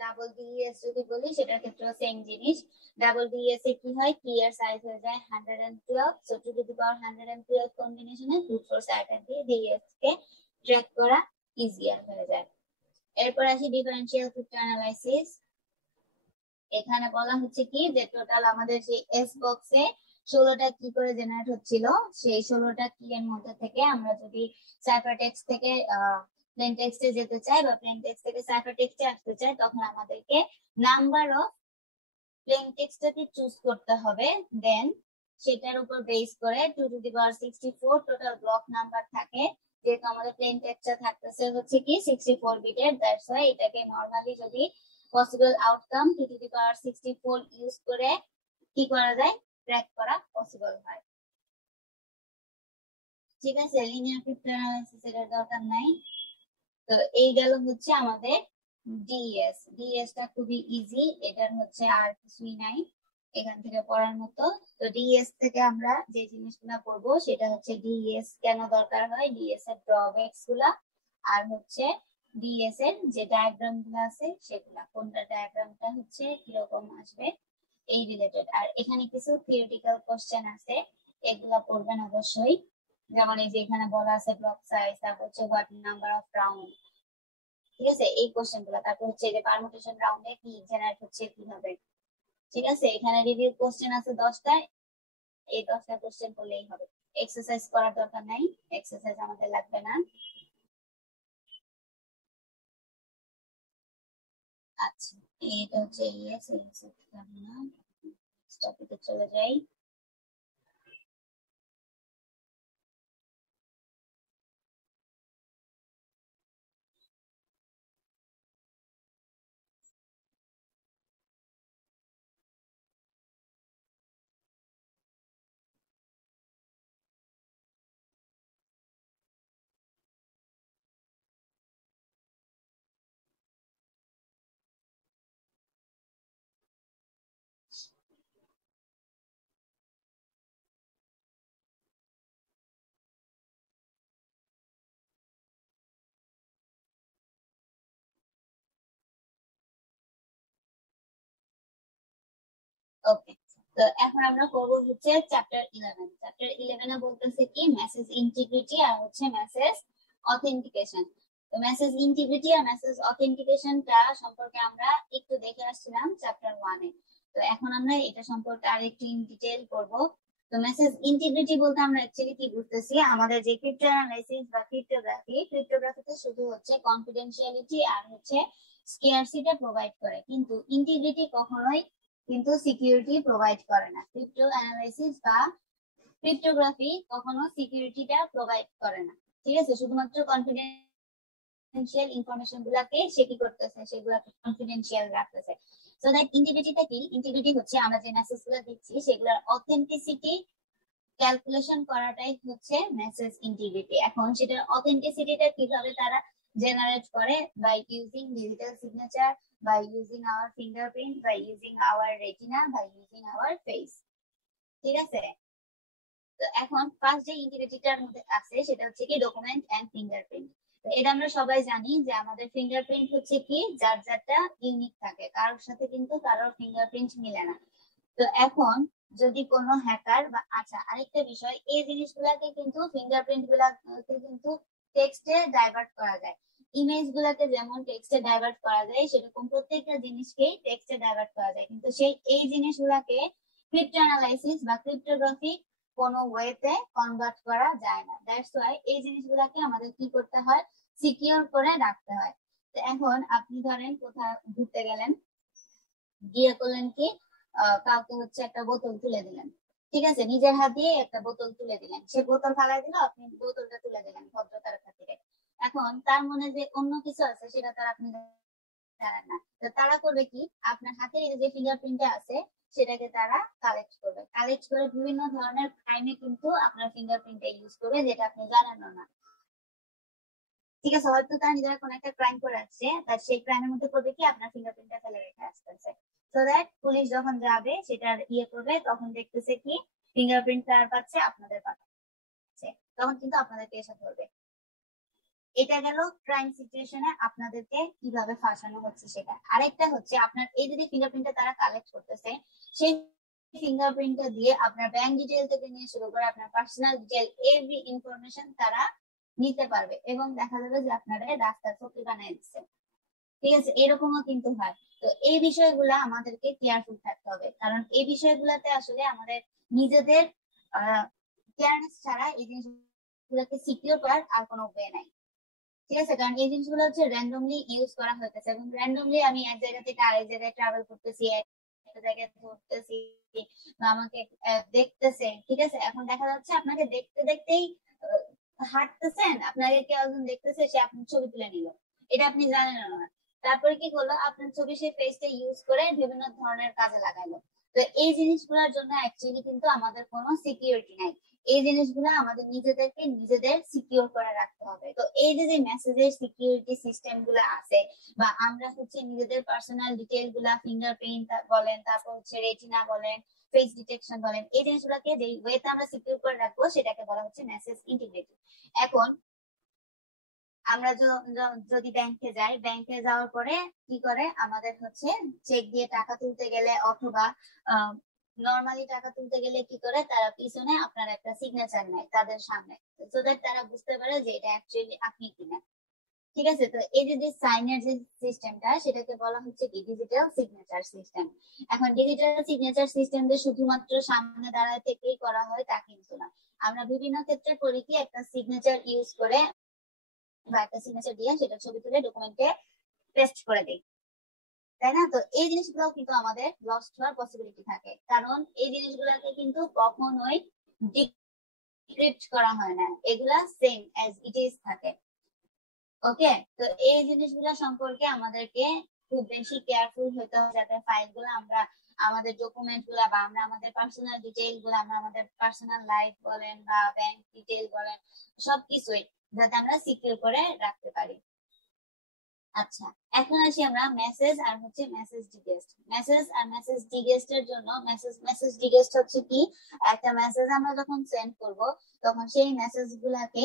ডাবল ডিএস যদি বলি সেটার ক্ষেত্রেও সেম জিনিস। ডাবল ডিএস এ কি হয়, কি এর সাইজ হয়ে যায় 112, সো 2 টু দি পাওয়ার 112 কম্বিনেশনে ব্রুট ফোর্স অ্যাটাক দিয়ে ডিএস কে ট্র্যাক করা ইজিয়ার হয়ে যায়। এরপর আসি ডিফারেন্সিয়াল ক্রিপ্টোঅ্যানালাইসিস। এখানে বলা হচ্ছে কি যে টোটাল আমাদের যে এস বক্সে 16টা কি করে জেনারেট হচ্ছিল, সেই 16টা কি এর মধ্যে থেকে আমরা যদি সাইফার টেক্সট থেকে প্লেন টেক্সটে যেতে চাই বা প্লেন টেক্সট থেকে সাইফার টেক্সটে আসতে চাই, তখন আমাদেরকে নাম্বার অফ প্লেন টেক্সটটাকে চুজ করতে হবে। দেন সেটার উপর বেস করে 2 two the power 64 total block number থাকে, যেহেতু আমাদের প্লেন টেক্সচার থাকতেছে হচ্ছে কি 64 বিটের, দ্যাটস ওয়াই এটাকে নরমালি যদি possible outcome two to the power 64 use করে কি করা যায়, ট্র্যাক করা পসিবল হয়। ঠিক আছে, লিনিয়ার ক্রিপ্টোঅ্যানালাইসিস এর দরকার নাই। তো এই গেল হচ্ছে আমাদের ডিএস। ডিএস টা খুবই ইজি, এটার হচ্ছে আর কিছুই নাই এখান থেকে পড়ার মতো। তো ডিএস থেকে আমরা যে জিনিসগুলো পড়বো সেটা হচ্ছে ডিএস কেন দরকার হয়, ডিএস এর ড্রব্যাকস গুলা, আর হচ্ছে ডিএস এর যে ডায়াগ্রাম গুলো আছে সেগুলা, কোনটা ডায়াগ্রামটা হচ্ছে কিরকম আসবে এই রিলেটেড। আর এখানে কিছু থিওরিটিক্যাল কোশ্চেন আছে, এগুলা পড়বেন অবশ্যই। যেমন এই যে এখানে বলা আছে ব্লক সাইজ, তারপর হচ্ছে হোয়াট নাম্বার অফ রাউন্ড, ঠিক আছে এই কোশ্চেন গুলা। তারপর হচ্ছে যে পারমুটেশন রাউন্ডে কি জেনারেট হচ্ছে কিভাবে, ঠিক আছে। এখানে রিভিউ কোশ্চেন আছে 10টা, এই 10টা কোশ্চেন করলেই হবে, এক্সারসাইজ করার দরকার নাই, এক্সারসাইজ আমাদের লাগবে না। আচ্ছা, এটা হচ্ছে ইয়েস ইয়েস না, নেক্সট টপিকে চলে যাই। ওকে, তো এখন আমরা করব হচ্ছে চ্যাপ্টার 11। চ্যাপ্টার 11 এ বলতেছে কি মেসেজ ইন্টিগ্রিটি আর হচ্ছে মেসেজ অথেন্টিকেশন। তো মেসেজ ইন্টিগ্রিটি আর মেসেজ অথেন্টিকেশনটা সম্পর্কে আমরা একটু দেখে আসছিলাম চ্যাপ্টার 1 এ। তো এখন আমরা এটা সম্পর্কে আরেকটু ইন ডিটেইল করব। তো মেসেজ ইন্টিগ্রিটি বলতে আমরা অ্যাকচুয়ালি কি বুঝতেছি, আমাদের যে ক্রিপ্টো অ্যানালাইসিস বা ক্রিপ্টোগ্রাফিতে শুধু হচ্ছে কনফিডেন্সিয়ালিটি আর হচ্ছে স্কেয়ারসিটি প্রোভাইড করে, কিন্তু ইন্টিগ্রিটি কখনোই কিন্তু সিকিউরিটি প্রোভাইড করে না। ক্রিপ্টো অ্যানালাইসিস বা ক্রিপ্টোগ্রাফি কখনো সিকিউরিটিটা প্রোভাইড করে না, ঠিক আছে। শুধুমাত্র কনফিডেন্সিয়াল ইনফরমেশন গুলাকে সে কি করতেছে, সেগুলাকে কনফিডেন্সিয়াল রাখতেছে। সো দ্যাট ইন্টিগ্রিটিটা কি, ইন্টিগ্রিটি হচ্ছে আমরা যে মেসেজ গুলো দিচ্ছি সেগুলোর অথেন্টিসিটি ক্যালকুলেশন করাটাই হচ্ছে মেসেজ ইন্টিগ্রিটি। এখন সেটার অথেন্টিসিটিটা কিভাবে তারা জেনারেট করে, by using digital signature, by using our fingerprint, by using our retina, by using our face, ঠিক আছে। তো এখন ফার্স্ট যে ইন্টিগ্রিটিটার মধ্যে আছে সেটা হচ্ছে কি ডকুমেন্ট এন্ড ফিঙ্গারপ্রিন্ট। তো এটা আমরা সবাই জানি যে আমাদের ফিঙ্গারপ্রিন্ট হচ্ছে কি যার যারটা ইউনিক থাকে, কারোর সাথে কিন্তু কারোর ফিঙ্গারপ্রিন্ট মিলে না। তো এখন যদি কোনো হ্যাকার বা, আচ্ছা আরেকটা বিষয়, এই জিনিসগুলাকে কিন্তু ফিঙ্গারপ্রিন্ট গুলাকে কিন্তু টেক্সটে ডাইভার্ট করা যায়। ইমেজ গুলাকে যেমন টেক্সটে ডাইভার্ট করা যায় সেরকম প্রত্যেকটা জিনিসকেই টেক্সটে ডাইভার্ট করা যায়, কিন্তু সেই এই জিনিসগুলাকে ক্রিপ্টো অ্যানালাইসিস বা ক্রিপ্টোগ্রাফি কোনো ওয়েতে কনভার্ট করা যায় না। দ্যাটস ওয়াই এই জিনিসগুলাকে আমাদের কি করতে হয়, সিকিউর করে রাখতে হয়। তো এখন আপনি ধরেন কোথাও ঘুরতে গেলেন, গিয়ে করলেন কি কাউকে হচ্ছে একটা বোতল তুলে দিলেন, ঠিক আছে, নিজের হাত দিয়ে একটা বোতল তুলে দিলেন, সে বোতল ফালাই দিল, আপনি বোতলটা তুলে দিলেন ভদ্রতার খাতিরে। এখন তার মনে যে অন্য কিছু আছে সেটা তার আপনি জানেন না, তো তারা করবে কি, আপনার হাতের যে ফিঙ্গারপ্রিন্টটা আছে সেটাকে তারা কালেক্ট করবে, কালেক্ট করে বিভিন্ন ধরনের ক্রাইমে কিন্তু আপনার ফিঙ্গারপ্রিন্টটা ইউজ করবে যেটা আপনি জানেন না, ঠিক আছে। হয়তো তারা নিজেরা কোনো একটা ক্রাইম করে আসছে, তার সেই ক্রাইমের মধ্যে করবে কি আপনার ফিঙ্গারপ্রিন্টটা ফেলে রেখে আসতেছে, সো দ্যাট পুলিশ যখন যাবে সেটার ইয়ে করবে তখন দেখতেছে কি ফিঙ্গারপ্রিন্ট কার পাচ্ছে, আপনাদের পাচ্ছে, তখন কিন্তু আপনাদেরকে এসে ধরবে। এটা গেল ক্রাইম সিচুয়েশনে আপনাদেরকে কিভাবে ফাঁসানো হচ্ছে সেটা। আরেকটা হচ্ছে আপনার এই যদি ফিঙ্গারপ্রিন্টটা তারা কালেক্ট করতেছে, সেই ফিঙ্গারপ্রিন্টটা দিয়ে আপনার ব্যাংক ডিটেইল থেকে নিয়ে শুরু করে আপনার পার্সোনাল ডিটেইল এভরি ইনফরমেশন তারা নিতে পারবে, এবং দেখা যাবে যে আপনারা রাস্তার ফকির বানিয়ে দিচ্ছে, ঠিক আছে। এরকমও কিন্তু হয়। তো এই বিষয়গুলো আমাদেরকে কেয়ারফুল থাকতে হবে, কারণ এই বিষয়গুলোতে আসলে আমাদের নিজেদের কেয়ারনেস ছাড়া এই জিনিসগুলোকে সিকিউর করার আর কোনো ওয়ে নাই, ঠিক আছে। কারণ এই জিনিসগুলো হচ্ছে র্যান্ডমলি ইউজ করা হইতেছে, এবং র্যান্ডমলি আমি এক জায়গা থেকে আরেক জায়গায় ট্রাভেল করতেছি, একটা জায়গায় ধরতেছি বা আমাকে দেখতেছে, ঠিক আছে। এখন দেখা যাচ্ছে আপনাকে দেখতে দেখতেই হাঁটতেছেন, আপনাকে কেউ একজন দেখতেছে, সে আপনার ছবি তুলে নিল, এটা আপনি জানেন না। তারপরে কি করলো, আপনার ছবি সেই পেজটা ইউজ করে বিভিন্ন ধরনের কাজে লাগাইলো। তো এই জিনিসগুলোর জন্য অ্যাকচুয়ালি কিন্তু আমাদের কোনো সিকিউরিটি নাই। এই জিনিসগুলো আমাদের নিজেদেরকে নিজেদের সিকিউর করে রাখতে হবে। তো এই যে মেসেজের সিকিউরিটি সিস্টেম গুলো আছে, বা আমরা হচ্ছে নিজেদের পার্সোনাল ডিটেল গুলা, ফিঙ্গারপ্রিন্ট বলেন, তারপর হচ্ছে রেটিনা বলেন, ফেস ডিটেকশন বলেন, এই জিনিসগুলোকে যে ওয়েতে আমরা সিকিউর করে রাখবো সেটাকে বলা হচ্ছে মেসেজ ইন্টিগ্রিটি। এখন আমরা যদি ব্যাংকে যাই, ব্যাংকে যাওয়ার পরে কি করে, আমাদের হচ্ছে চেক দিয়ে টাকা তুলতে গেলে অথবা নর্মালি টাকা তুলতে গেলে কি করে, তারা পিছনে আপনার একটা সিগনেচার নেয় তাদের সামনে, সো দ্যাট তারা বুঝতে পারে যে এটা অ্যাকচুয়ালি আপনি কিনা। ঠিক আছে, তো এই যে সাইনের যে সিস্টেমটা, সেটাকে বলা হচ্ছে কি ডিজিটাল সিগনেচার সিস্টেম। এখন ডিজিটাল সিগনেচার সিস্টেম যে শুধুমাত্র সামনে দাঁড়ায় থেকেই করা হয় তা কিন্তু না। আমরা বিভিন্ন ক্ষেত্রে করি কি, একটা সিগনেচার ইউজ করে বা একটা সিগনেচার দিয়ে সেটা ছবি তুলে ডকুমেন্টে পেস্ট করে দেই, তাই না? তো এই জিনিসগুলো কিন্তু আমাদের লস্ট হওয়ার পসিবিলিটি থাকে, কারণ এই জিনিসগুলোকে কিন্তু কখনোই ডিক্রিপ্ট করা হয় না, এগুলা সেম অ্যাজ ইট ইজ থাকে। ওকে, তো এই জিনিসগুলো সম্পর্কে আমাদেরকে খুব বেশি কেয়ারফুল হতে হবে, যাতে ফাইলগুলো আমরা, আমাদের ডকুমেন্ট গুলা বা আমরা আমাদের পার্সোনাল ডিটেইল গুলো, আমরা আমাদের পার্সোনাল লাইফ বলেন বা ব্যাংক ডিটেইল বলেন, সবকিছুই যাতে আমরা সিকিউর করে রাখতে পারি। আচ্ছা, এখন আসি আমরা মেসেজ আর হচ্ছে মেসেজ ডিগেস্ট। মেসেজ আর মেসেজ ডিগেস্ট এর জন্য, মেসেজ ডিগেস্ট হচ্ছে কি, একটা মেসেজ আমরা যখন সেন্ড করব তখন সেই মেসেজ গুলাকে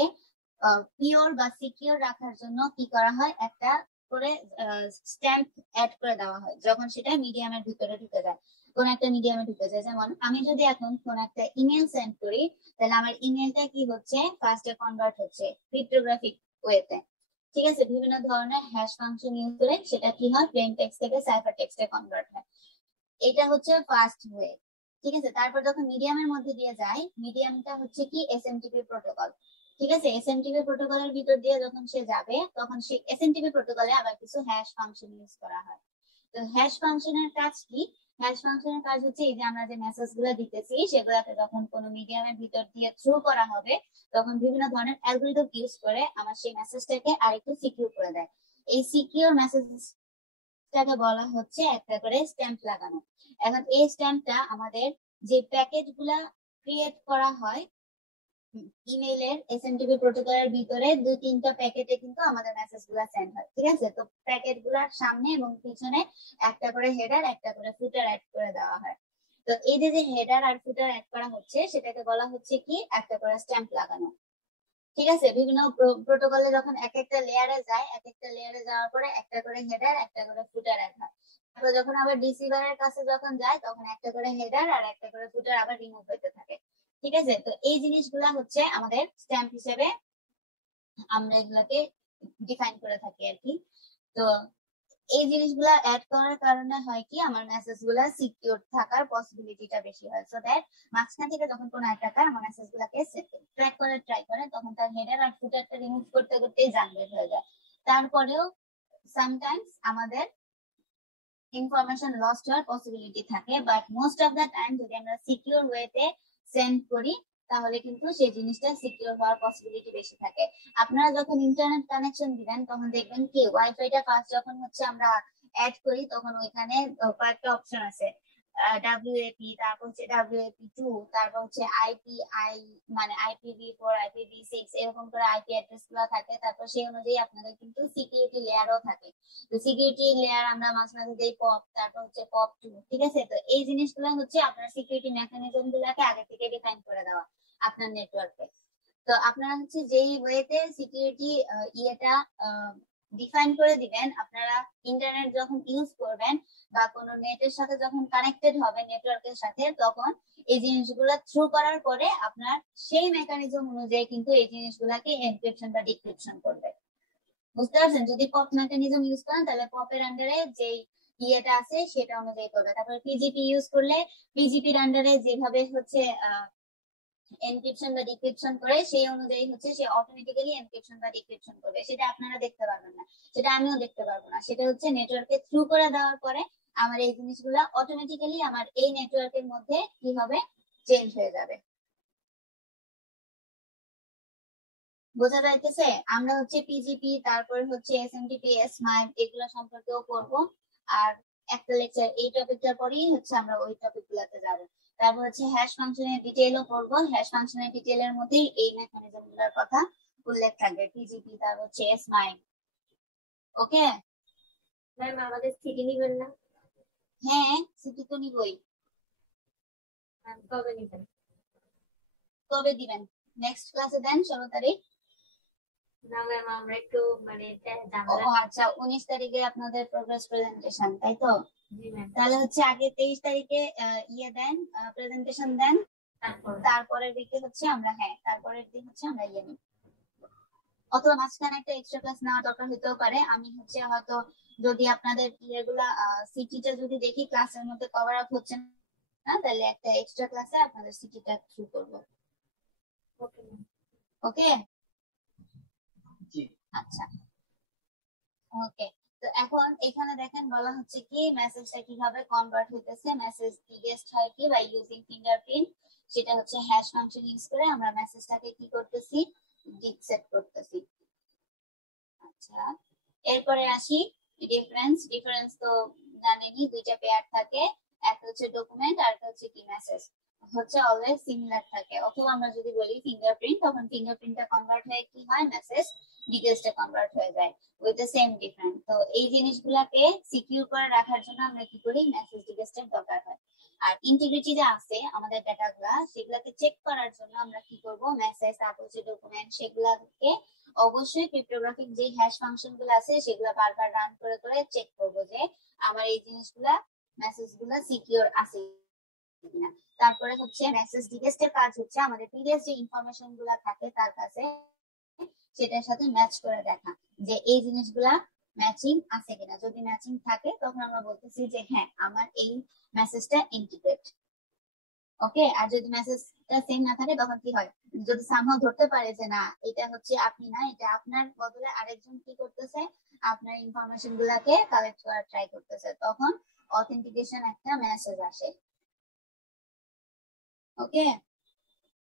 পিওর বা সিকিউর রাখার জন্য কি করা হয়, একটা করে স্ট্যাম্প অ্যাড করে দেওয়া হয় যখন সেটা মিডিয়ামের ভিতরে ঢুকে যায়, কোন একটা মিডিয়ামে ঢুকে যায়। যেমন আমি যদি এখন কোন একটা ইমেল সেন্ড করি, তাহলে আমার ইমেলটা কি হচ্ছে, ফার্স্টে কনভার্ট হচ্ছে ক্রিপ্টোগ্রাফিক ওয়েতে। ঠিক আছে, বিভিন্ন ধরনের হ্যাশ ফাংশন ইউজ করে সেটা কি হয়, প্লেন টেক্সট থেকে সাইফার টেক্সটে কনভার্ট হয়। এটা হচ্ছে ফার্স্ট ওয়ে। ঠিক আছে, তারপর যখন মিডিয়ামের মধ্যে দিয়ে যায়, মিডিয়ামটা হচ্ছে কি এসএমটিপি প্রোটোকল। ঠিক আছে, এসএমটিপি প্রোটোকলের ভিতর দিয়ে যখন সে যাবে, তখন সেই এসএমটিপি প্রোটোকলে আবার কিছু হ্যাশ ফাংশন ইউজ করা হয়। তো হ্যাশ ফাংশনের কাজ কি, হ্যাশ ফাংশনের কাজ হচ্ছে এই যে আমরা যে মেসেজ গুলো দিতেছি সেগুলাতে যখন কোনো মিডিয়ামের ভিতর দিয়ে থ্রু করা হবে, তখন বিভিন্ন ধরনের অ্যালগরিদম ইউজ করে আমার সেই মেসেজটাকে আরেকটু সিকিউর করে দেয়। এই সিকিউর মেসেজটাকে বলা হচ্ছে একটা করে স্ট্যাম্প লাগানো। এখন এই স্ট্যাম্পটা আমাদের যে প্যাকেজ গুলা ক্রিয়েট করা হয় ইমেইলের এসএমটিপি প্রোটোকলের ভিতরে, 2-3টা প্যাকেটে কিন্তু আমাদের মেসেজ গুলা সেন্ড হয়। ঠিক আছে, তো প্যাকেট গুলার সামনে এবং পিছনে একটা করে হেডার, একটা করে ফুটার অ্যাড করে দেওয়া হয়। তো এই যে হেডার আর ফুটার অ্যাড করা হচ্ছে, সেটাকে বলা হচ্ছে কি একটা করে স্ট্যাম্প লাগানো। ঠিক আছে, বিভিন্ন প্রোটোকলে যখন এক একটা লেয়ারে যায়, এক একটা লেয়ারে যাওয়ার পরে একটা করে হেডার, একটা করে ফুটার অ্যাড হয়। তারপর যখন আবার রিসিভারের কাছে যখন যায়, তখন একটা করে হেডার আর একটা করে ফুটার আবার রিমুভ হতে থাকে। ঠিক আছে, তো এই জিনিসগুলা হচ্ছে আমাদের স্ট্যাম্প হিসেবে আমরা এগুলাকে ডিফাইন করে থাকি আর কি। তো এই জিনিসগুলা অ্যাড করার কারণে হয় কি, আমার মেসেজ গুলা সিকিউর থাকার পসিবিলিটিটা বেশি হয়, সো দ্যাট মাঝখান থেকে যখন কোনো একটা আমার মেসেজ গুলাকে ট্র্যাক করে ট্রাই করে, তখন তার হেডার আর ফুটারটা রিমুভ করতে করতেই জানবেট হয়ে যায়। তারপরেও সামটাইমস আমাদের ইনফরমেশন লস্ট হওয়ার পসিবিলিটি থাকে, but most of the time যদি আমরা সিকিউর ওয়েতে সেন্ড করি, তাহলে কিন্তু সেই জিনিসটা সিকিউর হওয়ার পসিবিলিটি বেশি থাকে। আপনারা যখন ইন্টারনেট কানেকশন দিবেন, তখন দেখবেন কি ওয়াইফাইটা ফার্স্ট যখন হচ্ছে আমরা অ্যাড করি, তখন ওইখানে কয়েকটা অপশন আছে, ডাব্লিউএপি, তারপর হচ্ছে WAP2, তারপর হচ্ছে আইপিআই মানে IPv4, IPv6, এরকম করে আইপি অ্যাড্রেস গুলো থাকে। তারপর সেই অনুযায়ী আপনাদের কিন্তু সিকিউরিটি লেয়ারও থাকে। তো সিকিউরিটি লেয়ার আমরা মাঝে মাঝে দেই পপ, তারপর হচ্ছে POP2। ঠিক আছে, তো এই জিনিসগুলো হচ্ছে আপনার সিকিউরিটি মেকানিজম গুলাকে আগে থেকে ডিফাইন করে দেওয়া আপনার নেটওয়ার্কে। তো আপনারা হচ্ছে যেই ওয়েতে সিকিউরিটি ইয়েটা ডিফাইন করে দিবেন, আপনারা ইন্টারনেট যখন ইউজ করবেন বা কোনো নেটের সাথে যখন কানেক্টেড হবে নেটওয়ার্কের সাথে, তখন এই জিনিসগুলো থ্রু করার পরে আপনার সেই মেকানিজম অনুযায়ী কিন্তু এই জিনিসগুলাকে এনক্রিপশন বা ডিক্রিপশন করবে। বুঝতে পারছেন? যদি পপ মেকানিজম ইউজ করেন, তাহলে পপের আন্ডারে যেই ইয়েটা আছে সেটা অনুযায়ী করবে। তারপর পিজিপি ইউজ করলে পিজিপির আন্ডারে যেভাবে হচ্ছে এনক্রিপশন বা ডিক্রিপশন করে, সেই অনুযায়ী হচ্ছে সে অটোমেটিক্যালি এনক্রিপশন বা ডিক্রিপশন করবে। সেটা আপনারা দেখতে পারবেন না, সেটা আমিও দেখতে পারবো না। সেটা হচ্ছে নেটওয়ার্কে থ্রু করে দেওয়ার পরে আমার এই জিনিসগুলো অটোমেটিক্যালি আমার এই নেটওয়ার্কের মধ্যে কি হবে, চেঞ্জ হয়ে যাবে। বোঝা যাইতেছে? আমরা হচ্ছে পিজিপি, তারপর হচ্ছে এসএমটিপি, এসমাইম এগুলো সম্পর্কেও পড়বো। আর একটা লেকচার এই টপিকটার পরেই হচ্ছে আমরা ওই টপিক গুলাতে যাবো। তারপর হচ্ছে হ্যাশ ফাংশনের ডিটেইলও পড়বো। হ্যাশ ফাংশনের ডিটেইলের মধ্যেই এই মেকানিজম গুলোর কথা উল্লেখ থাকবে, পিজিপি, তারপর হচ্ছে এসমাইম। ওকে? ম্যাম আমাদের সিটি নিবেন না? হ্যাঁ, সিটি তো নিবই। ম্যাম কবে নিবেন? কবে দিবেন? নেক্সট ক্লাসে দেন, 16 তারিখ। না ম্যাম আমরা একটু মানে ও ঝামেলা। আচ্ছা, 19 তারিখে আপনাদের প্রোগ্রেস প্রেজেন্টেশন, তাই তো? জি ম্যাম। তাহলে হচ্ছে আগে 23 তারিখে ইয়ে দেন, প্রেজেন্টেশন দেন। তারপর তারপরের দিকে হচ্ছে আমরা, হ্যাঁ তারপরের দিন হচ্ছে আমরা ইয়ে নিব। অথবা মাঝখানে একটা এক্সট্রা ক্লাস নেওয়া দরকার হতেও পারে। আমি হচ্ছে হয়তো যদি আপনাদের ইয়েগুলা সিটিটা যদি দেখি ক্লাসের মধ্যে কভার আপ হচ্ছে না, তাহলে একটা এক্সট্রা ক্লাসে আপনাদের সিটিটা থ্রু করবো। Okay ma'am. ওকে? জি। আচ্ছা, ওকে। তো এখন এখানে দেখেন বলা হচ্ছে কি মেসেজটা কিভাবে কনভার্ট হইতেছে। মেসেজ ডিগেস্ট হয় কি বাই ইউজিং ফিঙ্গারপ্রিন্ট, সেটা হচ্ছে হ্যাশ ফাংশন ইউজ করে আমরা মেসেজটাকে কি করতেছি, ডিকসেপ্ট করতেছি। আচ্ছা, এরপরে আসি ডিফারেন্স। ডিফারেন্স তো জানেনই, দুইটা পেয়ার থাকে, একটা হচ্ছে ডকুমেন্ট আর একটা হচ্ছে কি মেসেজ, হচ্ছে অলওয়েজ সিমিলার থাকে। অথবা আমরা যদি বলি ফিঙ্গারপ্রিন্ট, তখন ফিঙ্গারপ্রিন্টটা কনভার্ট হয়ে কি হয়, মেসেজ ডিটেলসটা কনভার্ট হয়ে যায় উইথ দ্য সেম ডিফারেন্স। তো এই জিনিসগুলোকে সিকিউর করে রাখার জন্য আমরা কি করি, মেসেজ ডিটেলসটার দরকার হয়। আর ইন্টিগ্রিটি যে আছে আমাদের ডাটাগুলা, সেগুলাকে চেক করার জন্য আমরা কি করব, মেসেজ তারপর হচ্ছে ডকুমেন্ট, সেগুলাকে অবশ্যই ক্রিপ্টোগ্রাফিক যে হ্যাশ ফাংশন গুলো আছে সেগুলো বারবার রান করে করে চেক করব যে আমার এই জিনিসগুলা, মেসেজগুলা সিকিউর আছে কিনা। তারপরে হচ্ছে মেসেজ ডিটেক্টের কাজ হচ্ছে আমাদের প্রিভিয়াস যে ইনফরমেশন গুলা থাকে তার কাছে সেটার সাথে ম্যাচ করে দেখা যে এই জিনিসগুলা ম্যাচিং আছে কিনা। যদি ম্যাচিং থাকে তখন আমরা বলতেছি যে হ্যাঁ আমার এই মেসেজটা ইন্টিগ্রেট। ওকে? আর যদি মেসেজটা সেম না থাকে তখন কি হয়, যদি সামহাও ধরতে পারে যে না এটা হচ্ছে আপনি না, এটা আপনার বদলে আরেকজন কি করতেছে, আপনার ইনফরমেশন গুলাকে কালেক্ট করার ট্রাই করতেছে, তখন অথেন্টিকেশন একটা মেসেজ আসে। ওকে?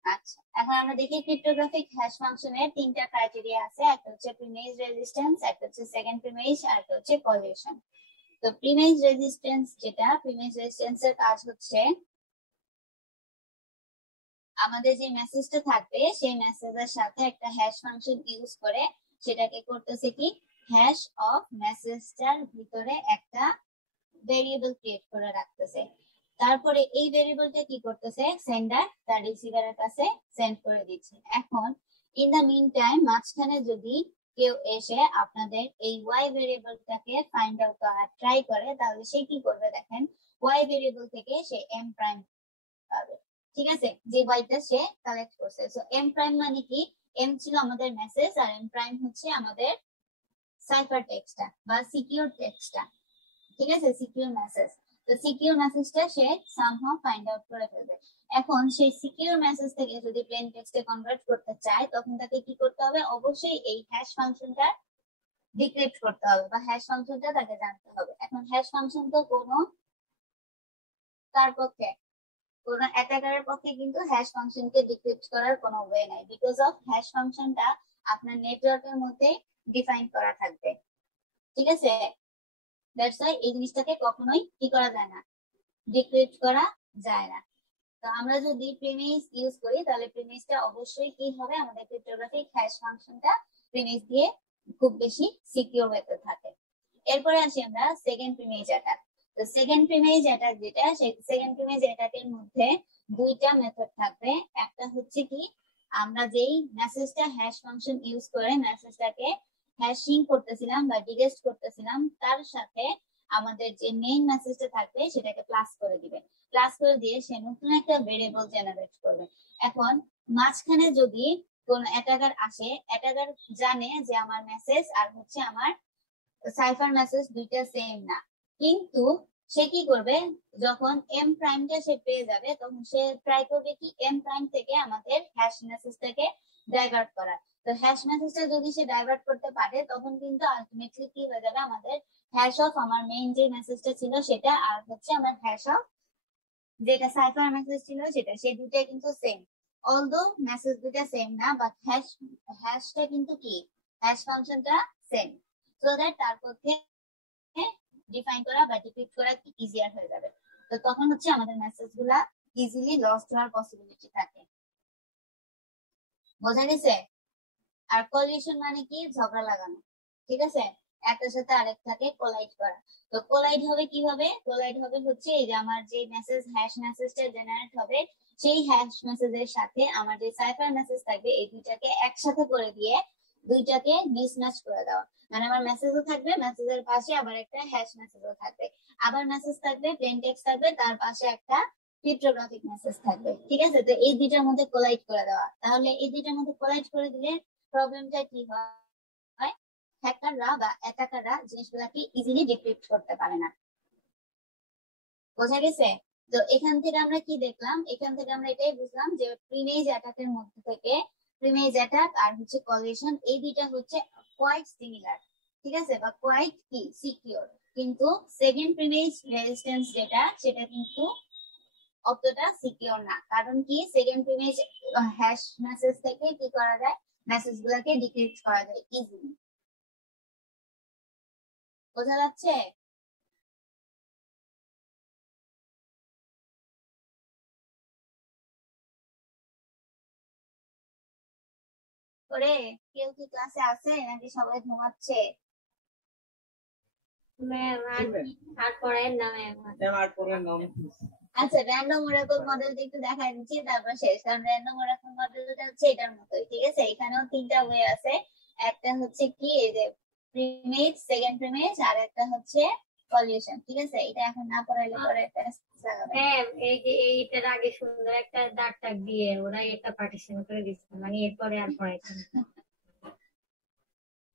আচ্ছা, এখন আমরা দেখি ক্রিপ্টোগ্রাফিক হ্যাশ ফাংশনের তিনটা ক্রাইটেরিয়া আছে। একটা হচ্ছে প্রিমেজ রেজিস্ট্যান্স, একটা হচ্ছে সেকেন্ড প্রিমেজ, আর একটা হচ্ছে কোলিশন। তো প্রিমেজ রেজিস্ট্যান্স যেটা, প্রিমেজ রেজিস্ট্যান্স এর কাজ হচ্ছে আমাদের যে মেসেজটা থাকবে সেই মেসেজের সাথে একটা হ্যাশ ফাংশন ইউজ করে সেটাকে করতেছে কি, হ্যাশ অফ মেসেজটার ভিতরে একটা ভেরিয়েবল ক্রিয়েট করে রাখতেছে। তারপরে এই ভেরিয়েবলটা কি করতেছে, সেন্ডার তার রিসিভারের কাছে সেন্ড করে দিচ্ছে। এখন ইন দা মিন টাইম মাঝখানে যদি কেউ এসে আপনাদের এই ওয়াই ভেরিয়েবলটাকে ফাইন্ড আউট করার ট্রাই করে, তাহলে সে কি করবে দেখেন, ওয়াই ভেরিয়েবল থেকে সে এম প্রাইম পাবে। ঠিক আছে, যে ওয়াইটা সে কালেক্ট করছে। সো এম প্রাইম মানে কি, এম ছিল আমাদের মেসেজ আর এম প্রাইম হচ্ছে আমাদের সাইফার টেক্সটটা বা সিকিউর টেক্সটটা। ঠিক আছে, সিকিউর মেসেজ। তো সিকিউর মেসেজটা সে সামহাউ ফাইন্ড আউট করে ফেলবে। এখন সেই সিকিউর মেসেজ থেকে যদি প্লেন টেক্সটে কনভার্ট করতে চায় তখন তাকে কি করতে হবে, অবশ্যই এই হ্যাশ ফাংশনটা ডিক্রিপ্ট করতে হবে বা হ্যাশ ফাংশনটা তাকে জানতে হবে। এখন হ্যাশ ফাংশন তো কোনো তার পক্ষে, কোন অ্যাটাকারের পক্ষে কিন্তু হ্যাশ ফাংশনকে ডিক্রিপ্ট করার কোনো ওয়ে নাই, বিকজ অফ হ্যাশ ফাংশনটা আপনার নেটওয়ার্কের মধ্যে ডিফাইন করা থাকবে। ঠিক আছে, দ্যাটস ওয়াই এই জিনিসটাকে কখনোই কি করা যায় না, ডিক্রিপ্ট করা যায় না। তো আমরা যদি প্রিমিস ইউজ করি তাহলে প্রিমিসটা অবশ্যই কি হবে, আমাদের ক্রিপ্টোগ্রাফিক হ্যাশ ফাংশনটা প্রিমিস দিয়ে খুব বেশি সিকিউর হতে থাকে। এরপরে আসি আমরা সেকেন্ড প্রিমিস অ্যাটাক। তো সেকেন্ড প্রিমিস অ্যাটাক যেটা, সেই সেকেন্ড প্রিমিস অ্যাটাকের মধ্যে দুইটা মেথড থাকবে। একটা হচ্ছে কি, আমরা যেই মেসেজটা হ্যাশ ফাংশন ইউজ করে মেসেজটাকে হ্যাশিং করতেছিলাম বা ডিগেস্ট করতেছিলাম, তার সাথে আমাদের যে মেইন মেসেজটা থাকবে সেটাকে প্লাস করে দিবে। প্লাস করে দিয়ে সে নতুন একটা ভেরিয়েবল জেনারেট করবে। এখন মাঝখানে যদি কোন অ্যাটাকার আসে, অ্যাটাকার জানে যে আমার মেসেজ আর হচ্ছে আমার সাইফার মেসেজ দুইটা সেম না, কিন্তু সে কি করবে, যখন এম প্রাইমটা সে পেয়ে যাবে তখন সে ট্রাই করবে কি এম প্রাইম থেকে আমাদের হ্যাশ মেসেজটাকে ডাইভার্ট করার। তো হ্যাশ মেসেজটা যদি সে ডাইভার্ট করতে পারে তখন কিন্তু আলটিমেটলি কি হয়ে যাবে, আমাদের হ্যাশ অফ আমার মেইন যে মেসেজটা ছিল সেটা আর হচ্ছে আমার হ্যাশ অফ যেটা সাইফার মেসেজ ছিল সেটা, সেই দুটাই কিন্তু সেম। অলদো মেসেজ দুটা সেম না, বাট হ্যাশটা কিন্তু কি, হ্যাশ ফাংশনটা সেম, সো দ্যাট তার পক্ষে ডিফাইন করা বা ডিক্রিপ্ট করা ইজিয়ার হয়ে যাবে। তো তখন হচ্ছে আমাদের মেসেজ গুলা ইজিলি লস্ট হওয়ার পসিবিলিটি থাকে। বোঝা গেছে? আর কোলিশন মানে কি, ঝগড়া লাগানো, ঠিক আছে, একটার সাথে আরেকটাকে কোলাইড করা। তো কোলাইড হবে কিভাবে? কোলাইড হবে হচ্ছে এই যে আমার যে মেসেজ হ্যাশ মেসেজটা জেনারেট হবে, সেই হ্যাশ মেসেজের সাথে আমার যে সাইফার মেসেজ থাকবে, এই দুইটাকে একসাথে করে দিয়ে দুইটাকে মিসম্যাচ করে দেওয়া। মানে আমার মেসেজও থাকবে, মেসেজের পাশে আবার একটা হ্যাশ মেসেজও থাকবে, আবার মেসেজ থাকবে, প্লেন টেক্সট থাকবে, তার পাশে একটা ক্রিপ্টোগ্রাফিক মেসেজ থাকবে, ঠিক আছে। তো এই দুইটার মধ্যে কোলাইড করে দেওয়া। তাহলে এই দুইটার মধ্যে কোলাইড করে দিলে প্রবলেমটা কি হয়, হ্যাকাররা বা অ্যাটাকাররা জিনিসগুলোকে ইজিলি ডিক্রিপ্ট করতে পারে না। বোঝা গেছে? তো এখান থেকে আমরা কি দেখলাম, এখান থেকে আমরা এটাই বুঝলাম যে প্রিমেজ অ্যাটাকের মধ্যে থেকে প্রিমেজ অ্যাটাক আর হচ্ছে কোলিশন, এই দুইটা হচ্ছে কোয়াইট সিমিলার, ঠিক আছে, বা কোয়াইট কি সিকিউর। কিন্তু সেকেন্ড প্রিমেজ রেজিস্ট্যান্স যেটা, সেটা কিন্তু অতটা সিকিউর না। কারণ কি, সেকেন্ড প্রিমেজ হ্যাশ মেসেজ থেকে কি করা যায়, মেসেজ গুলাকে ডিক্রিপ্ট করা যায় ইজিলি। বোঝা যাচ্ছে? করে কেউ কি ক্লাসে আছে নাকি সবাই ঘুমাচ্ছে? ম্যাম আর পড়ায় না ম্যাম। আর পরে নাম আচ্ছা, র্যান্ডম ওরাকল মডেলটা একটু দেখাই দিচ্ছি, তারপর শেষ। কারণ র্যান্ডম ওরাকল মডেলটা হচ্ছে এটার মতোই, ঠিক আছে। এখানেও তিনটা ওয়ে আছে, একটা হচ্ছে কি এই যে প্রিমেজ, সেকেন্ড প্রিমেজ, আর একটা হচ্ছে সলিউশন, ঠিক আছে। এটা এখন না পড়াইলে পরে টেস্ট লাগাবে। ম্যাম এই যে এইটার আগে সুন্দর একটা দাগ টাগ দিয়ে ওরা একটা পার্টিশন করে দিচ্ছে, মানে এরপরে আর পড়াইছে না।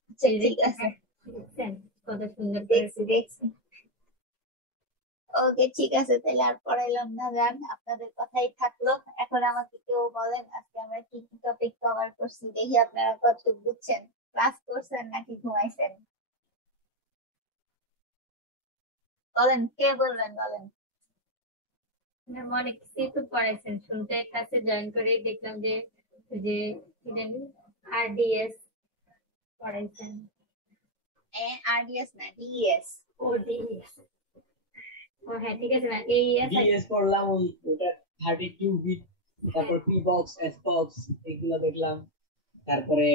আচ্ছা, ঠিক আছে, দেখছেন কত সুন্দর দেখছি করে। দেখছি। ওকে, ঠিক আছে, তাহলে আর পড়াইলাম না, যান, আপনাদের কথাই থাকলো। এখন আমাকে কেউ বলেন আজকে আমরা কি কি টপিক কভার করছি, দেখি আপনারা কতটুকু বুঝছেন, ক্লাস করছেন নাকি ঘুমাইছেন। বলেন, কে বলবেন, বলেন। ম্যাম অনেক কিছুই তো পড়াইছেন, শুনতে ক্লাসে জয়েন করেই দেখলাম যে যে কি জানি আরডিএস পড়াইছেন। আরডিএস না, ডিএস। ও ডিএস, ও হ্যাঁ ঠিক আছে ম্যাম। এই ডিএস করলাম, ওটা 32 বিট, তারপর পি বক্স, এস বক্স এগুলো দেখলাম। তারপরে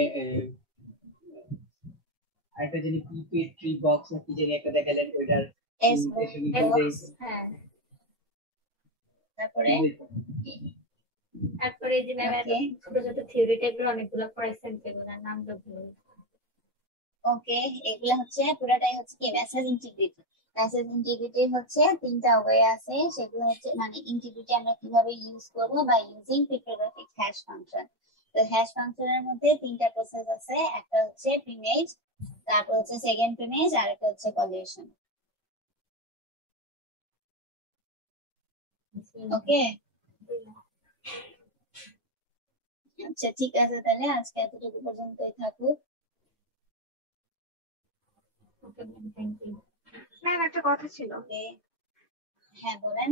আরেকটা জিনিস পি ট্রি বক্স না কি জানি একটা দেখালেন, ওইটার এস হ্যাঁ। তারপরে তারপরে যে ম্যাম ছোট ছোট থিওরি টাইপের অনেকগুলো পড়াইছেন, সেগুলোর নাম তো ভুলে। ওকে, এগুলা হচ্ছে পুরাটাই হচ্ছে কি মেসেজ ইন্টিগ্রিটি। মেসেজ ইন্টিগ্রিটি হচ্ছে তিনটা ওয়ে আছে, সেগুলো হচ্ছে মানে ইন্টিগ্রিটি আমরা কিভাবে ইউজ করব বা ইউজিং ক্রিপ্টোগ্রাফিক হ্যাশ ফাংশন। তো হ্যাশ ফাংশনের মধ্যে তিনটা প্রসেস আছে, একটা হচ্ছে প্রিমেজ, তারপর হচ্ছে সেকেন্ড প্রিমেজ, আর একটা হচ্ছে কোলিশন। ওকে, আচ্ছা, ঠিক আছে, তাহলে আজকে এতটুকু পর্যন্তই থাকুক। Okay ma'am, thank you. Ma'am একটা কথা ছিল। ওকে, হ্যাঁ বলেন।